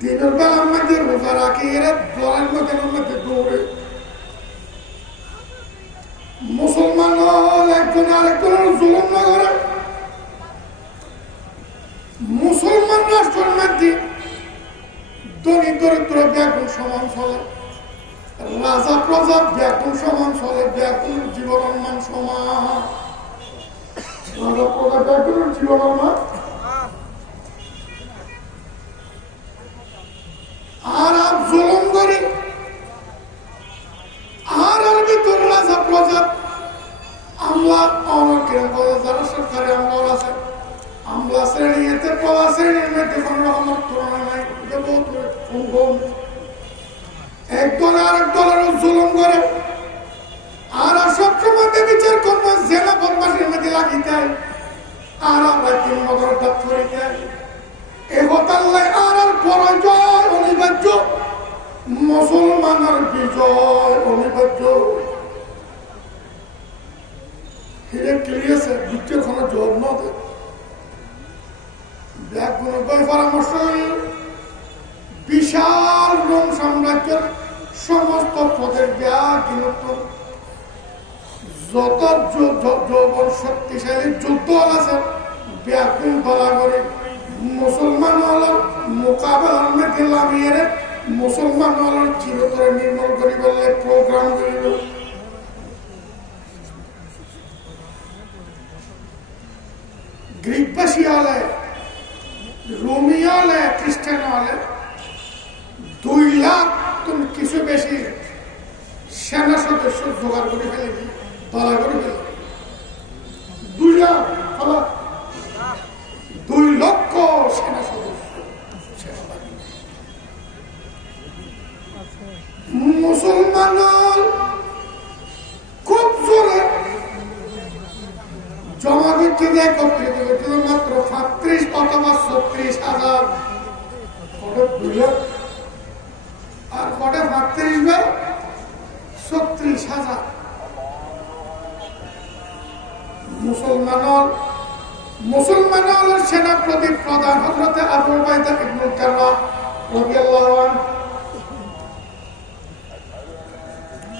দিনের বেলার মধ্যে রোজা রাখে এরা দলের মধ্যে দৌড়ে মুসলমান একজন আরেকজনের জুলুম না করে মুসলমান রাষ্ট্রের মধ্যে ধনী দরিদ্র ব্যাগুন সমান চলে রাজা প্রজা ব্যাগুন সমান চলে ব্যাগুন জীবনের মান সমান রাজা প্রজা ব্যাগুনের জীবনের মান আর জুলুম করি আর ভিতর রাজা প্রজা আমলা যারা সরকারি আমল আছে আমলা শ্রেণী এতে পলা শ্রেণীর মধ্যে কোন রকমের তুলনা নাই এক দল আর এক দলের জুলুম করে আর সব মহকমাতে বিচার করবো জেলা বদমাসের মধ্যে লাগিতে আর আমরা তিন মগরটা করিতে এ হতাল্লায় আর পরাজয় অনিবার্য মুসলমানের বিজয় অনিবার্য হিরে ক্লিয়াছে বিচ্ছের কোনো জব নয় ব্যাগুণ বই পরামর্শ বিশাল রোম সাম্রাজ্যের সমস্ত পদের ব্যাগ কিন্তু যত যৌবন শক্তিশালী যুদ্ধ আছে ব্যাগুণ বলা করে মুসলমান হলার মোকাবেলার মধ্যে লাভিয়ে মুসলমান হলার চিরতরে নির্মূল করি বললে প্রোগ্রাম করিল গ্রিকবাসী হলে রোমি হলে খ্রিস্টান হলে 2 লাখ তুমি কিছু বেশি সেনা সদস্য জোগাড় করে ফেলে দলা করে ফেলে 2 লাখ 2 লক্ষ সেনা সদস্য মুসলমান খুব জোরে জমা দিচ্ছে একত্রিত করছিল মাত্র 35 অথবা 36,000 আর কটে 35 বা 36,000 মুসলমানের সেনাপতি প্রধান হযরত আবু উবাইদা ইবনে জাররাহ রাদিয়াল্লাহু আনহু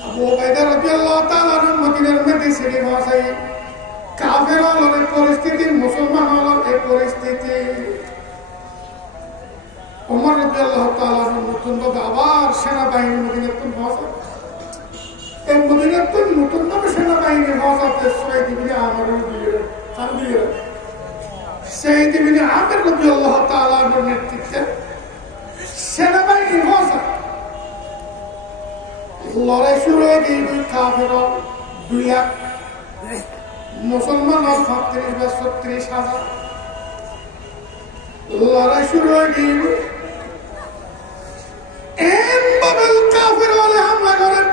আবু উবাইদা রাদিয়াল্লাহু তাআলা মদিনার মধ্যে ছিলেন মহাশয় কাফেরদের পরিস্থিতি মুসলমানদের এই পরিস্থিতি ওমর রাদিয়াল্লাহু তাআলা নতুন ভাবে আবার সেনাবাহিনী মদিনাতে পৌঁছে এই মদিনাতে নতুন ভাবে সেনাবাহিনী পৌঁছাতে শহীদ ইবনে আমর শহীদ ইবনে আমর রাদিয়াল্লাহু তাআলার নেতৃত্বে সেনাবাহিনী পৌঁছে লড়াই শুরু হয়ে গিয়ে কাফের 2 লাখ মুসলমান 35 বা 36,000 লড়াই শুরু হয়ে গিয়ে এমবাবেল কাফের হলে হামলা করেন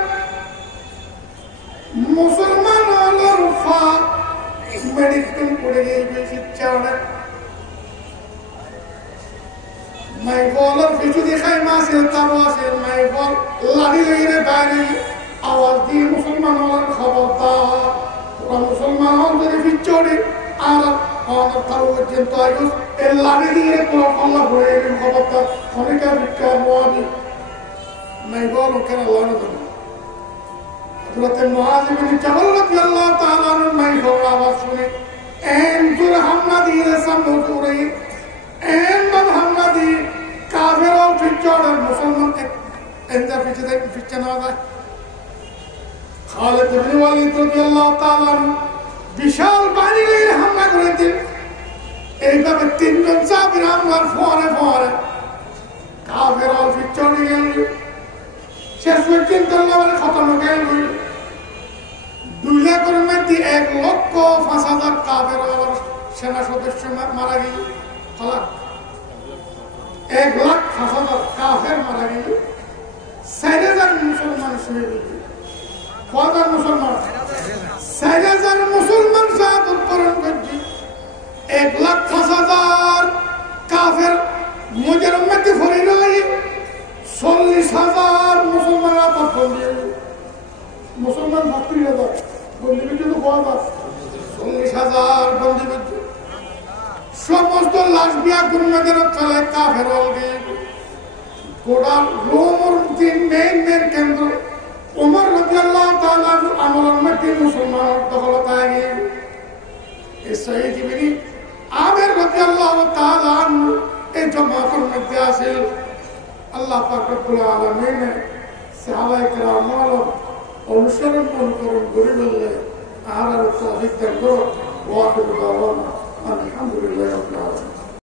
মুসলমান হলের ফা মেডিকেল পড়ে গিয়ে শিক্ষা অনেক মাই বলার কিছু দেখায় মাসের তারও আছে মাই বল লাড়ি লেগে বাইরে আওয়াজ দিয়ে মুসলমান হলের খবরদার মুসলমান হল যদি পিছনে আর তার পর্যন্ত আয়ুষ এর লাড়ি দিয়ে কল্লা ভরে এলেন খবরদার অনেকে ভিক্ষা মোয়াবি নাই বল ওকে আল্লাহ হযরত মুআয ইবনে জাবাল রাদিয়াল্লাহু তাআলা নাই বল আওয়াজ শুনে এন জোরে হামলা দিয়ে সামনে দৌড়ে এন হামলা দিয়ে কাফের ও পিছনে মুসলমান এন্ডা পিছনে না যায় খালিদ ইবনে ওয়ালিদ রাদিয়াল্লাহু তাআলা বিশাল বাহিনী নিয়ে হামলা করেছেন এইভাবে 3 জন সাহাবীর হামলার পরে কাফের ও পিছনে গেল শেষ পর্যন্ত আল্লাহর খতম হয়ে গেল 2 লাখের মধ্যে 1,05,000 কাফের সেনা সদস্য মারা গেল 1,05,000 কাফের মারা গেল 4,000 মুসলমান শহীদ হয়ে গেল কয়জন মুসলমান 4,000 মুসলমান শাহাদাত বরণ করেছে 1,05,000 কাফের মুজের মধ্যে ফরি রয়ে 40,000 মুসলমান আপাত বন্দী মুসলমান 32,000 বন্দী কিন্তু 40,000 বন্দী সমস্ত লাশ বিয়া গুরুমাদের চলে কাফের অলগে গোটা রোমর মেন কেন্দ্র উমর রাদিয়াল্লাহু তাআলা আমলের মধ্যে মুসলমান দখলত হয়ে গেল এই শহীদ ইবনে আমর রাদিয়াল্লাহু তাআলা এই জামাতের মধ্যে আছে আল্লাহ পাক রব্বুল আলামিন সাহাবায়ে কেরাম অনুসরণ করে বললে আর তৌফিক দেন গো ওয়া আলহামদুলিল্লাহি রাব্বিল আলামিন